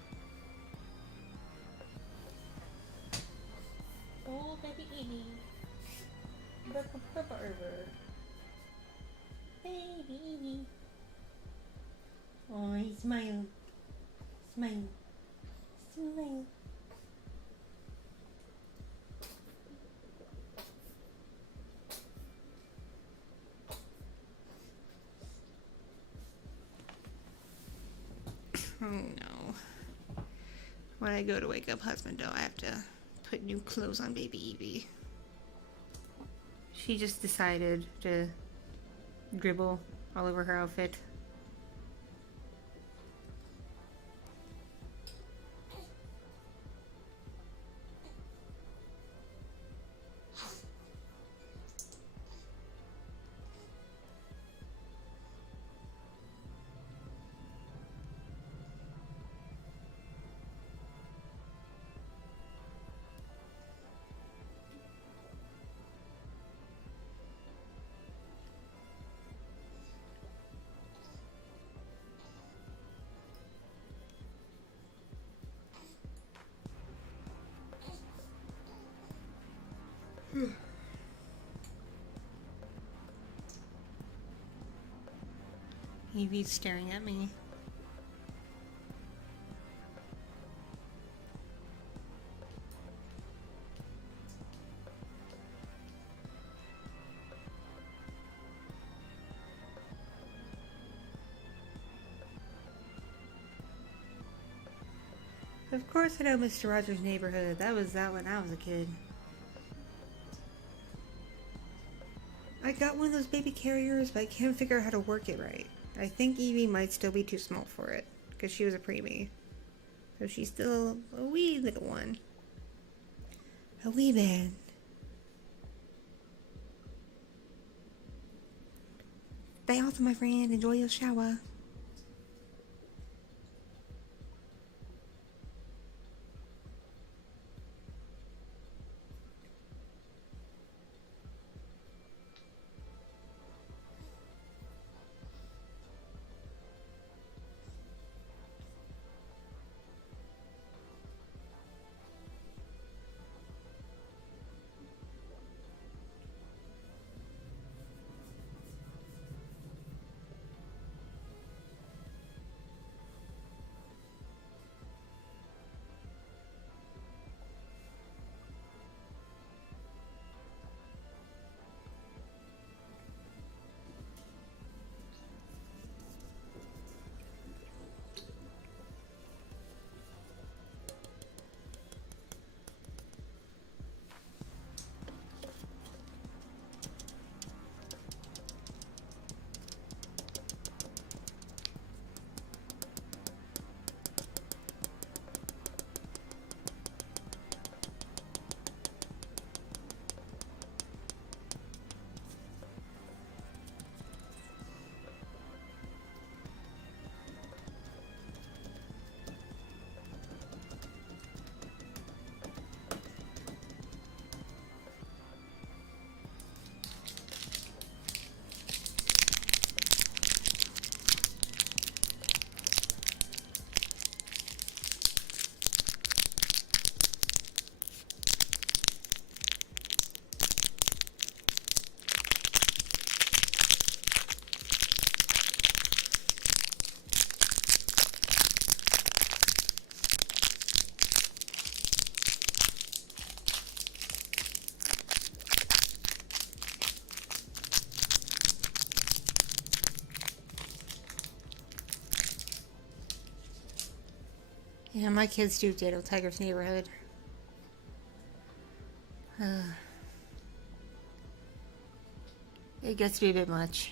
Oh, baby Evie. Look over. Baby Evie. Oh, smile. Smile. Smile. Oh no. When I go to wake up husband though, I have to put new clothes on baby Evie. She just decided to dribble all over her outfit. Evie's staring at me. Of course I know Mr. Rogers' Neighborhood. That was that when I was a kid. I got one of those baby carriers, but I can't figure out how to work it right. I think Evie might still be too small for it, because she was a preemie. So she's still a wee little one. A wee man. Stay awesome, my friend. Enjoy your shower. Yeah, my kids do Jado Tiger's Neighborhood. It gets to be a bit much.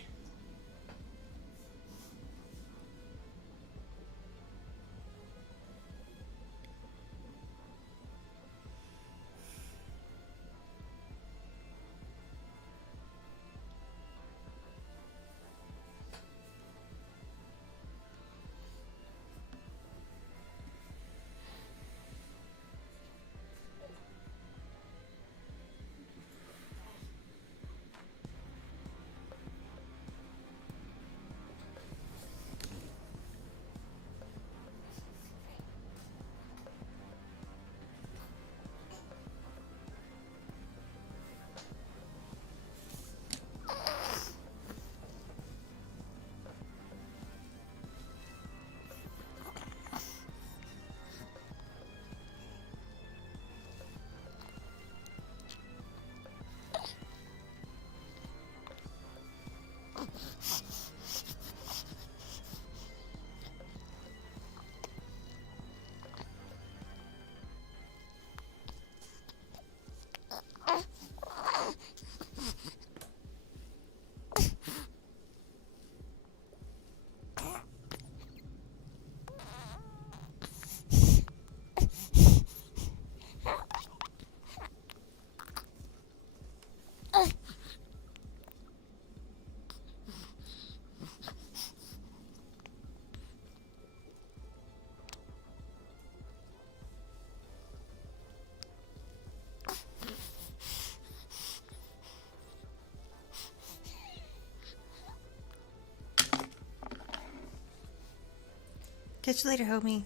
Catch you later, homie.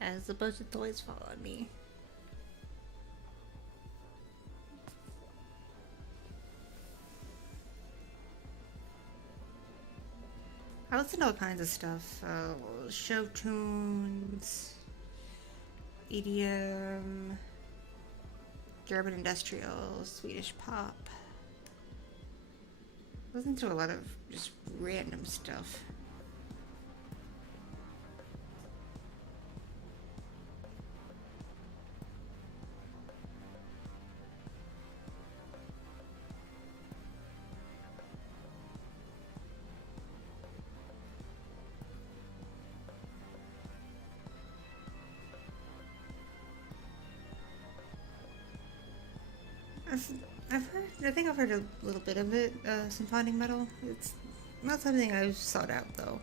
As a bunch of toys fall on me. listen to all kinds of stuff. Show tunes, EDM, German industrial, Swedish pop. Listen to a lot of just random stuff. I've heard. I think I've heard a little bit of it. Symphonic metal. It's not something I've sought out though.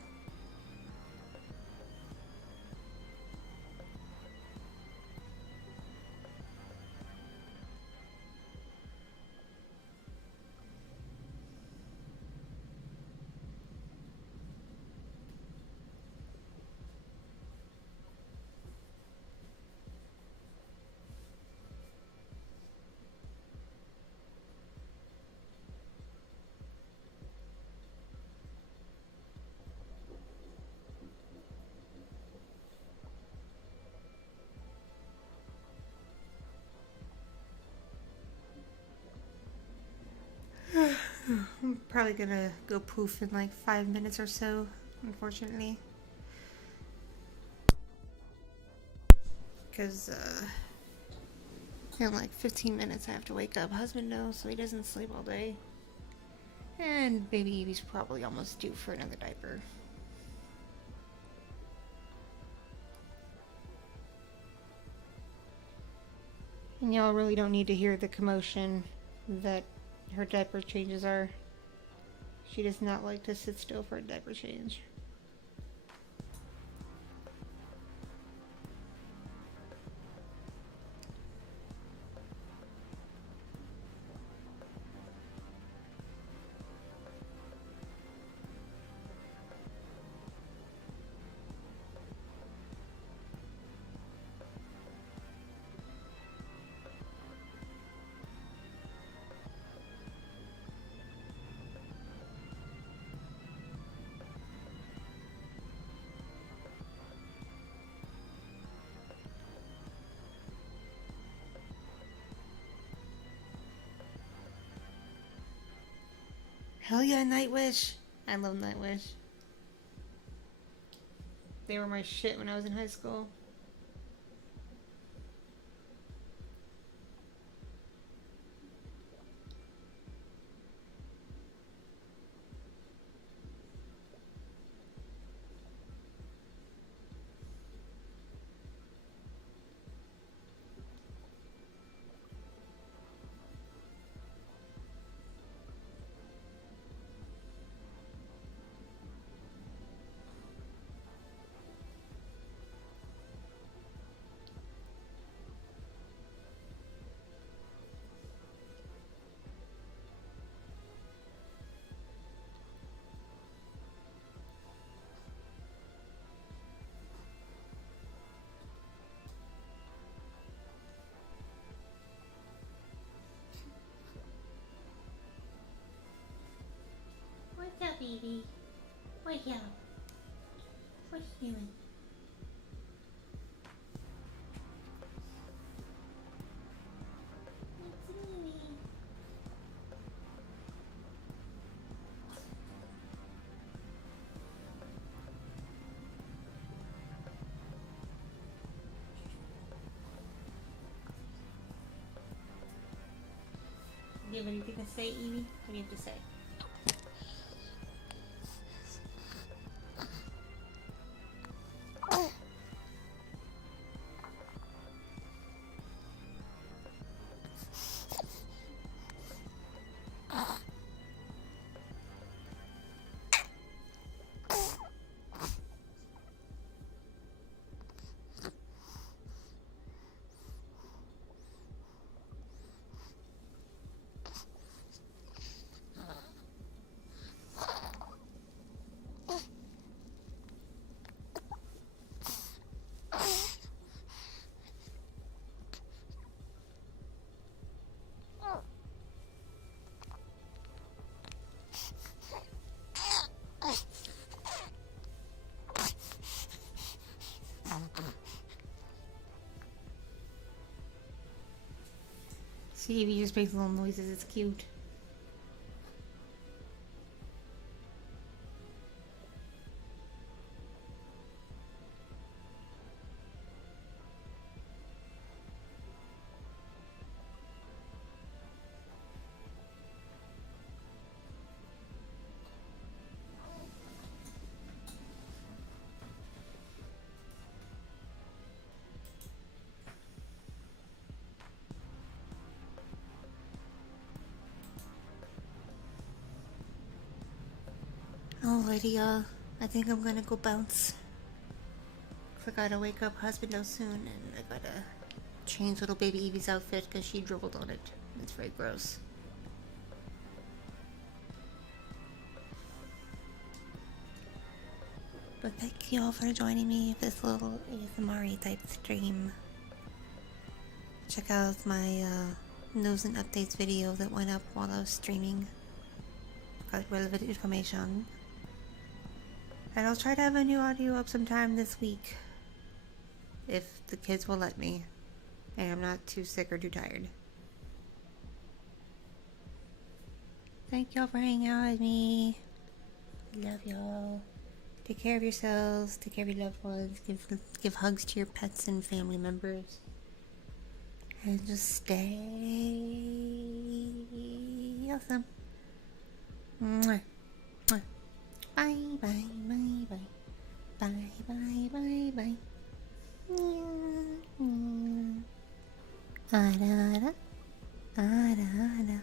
I'm probably gonna go poof in like 5 minutes or so, unfortunately. Because, in like 15 minutes I have to wake up. Husband knows, so he doesn't sleep all day. And baby Evie's probably almost due for another diaper. And y'all really don't need to hear the commotion that her diaper changes are. She does not like to sit still for a diaper change. Hell yeah, Nightwish! I love Nightwish. They were my shit when I was in high school. What's up, Evie? Wake up. What you doing? It's Evie. Do you have anything to say, Evie? What do you have to say? See if he just makes little noises, it's cute. Alrighty, I think I'm gonna go bounce. 'Cause I gotta wake up husbando soon, and I gotta change little baby Evie's outfit because she dribbled on it. It's very gross. But thank you all for joining me for this little ASMR type stream. Check out my news and updates video that went up while I was streaming. Got relevant information. And I'll try to have a new audio up sometime this week. If the kids will let me. And I'm not too sick or too tired. Thank y'all for hanging out with me. Love y'all. Take care of yourselves. Take care of your loved ones. Give hugs to your pets and family members. And just stay awesome. Mwah. Mwah. Bye, bye, bye, bye. Bye, bye, bye, bye. Ah, da, da. Ah, da, da.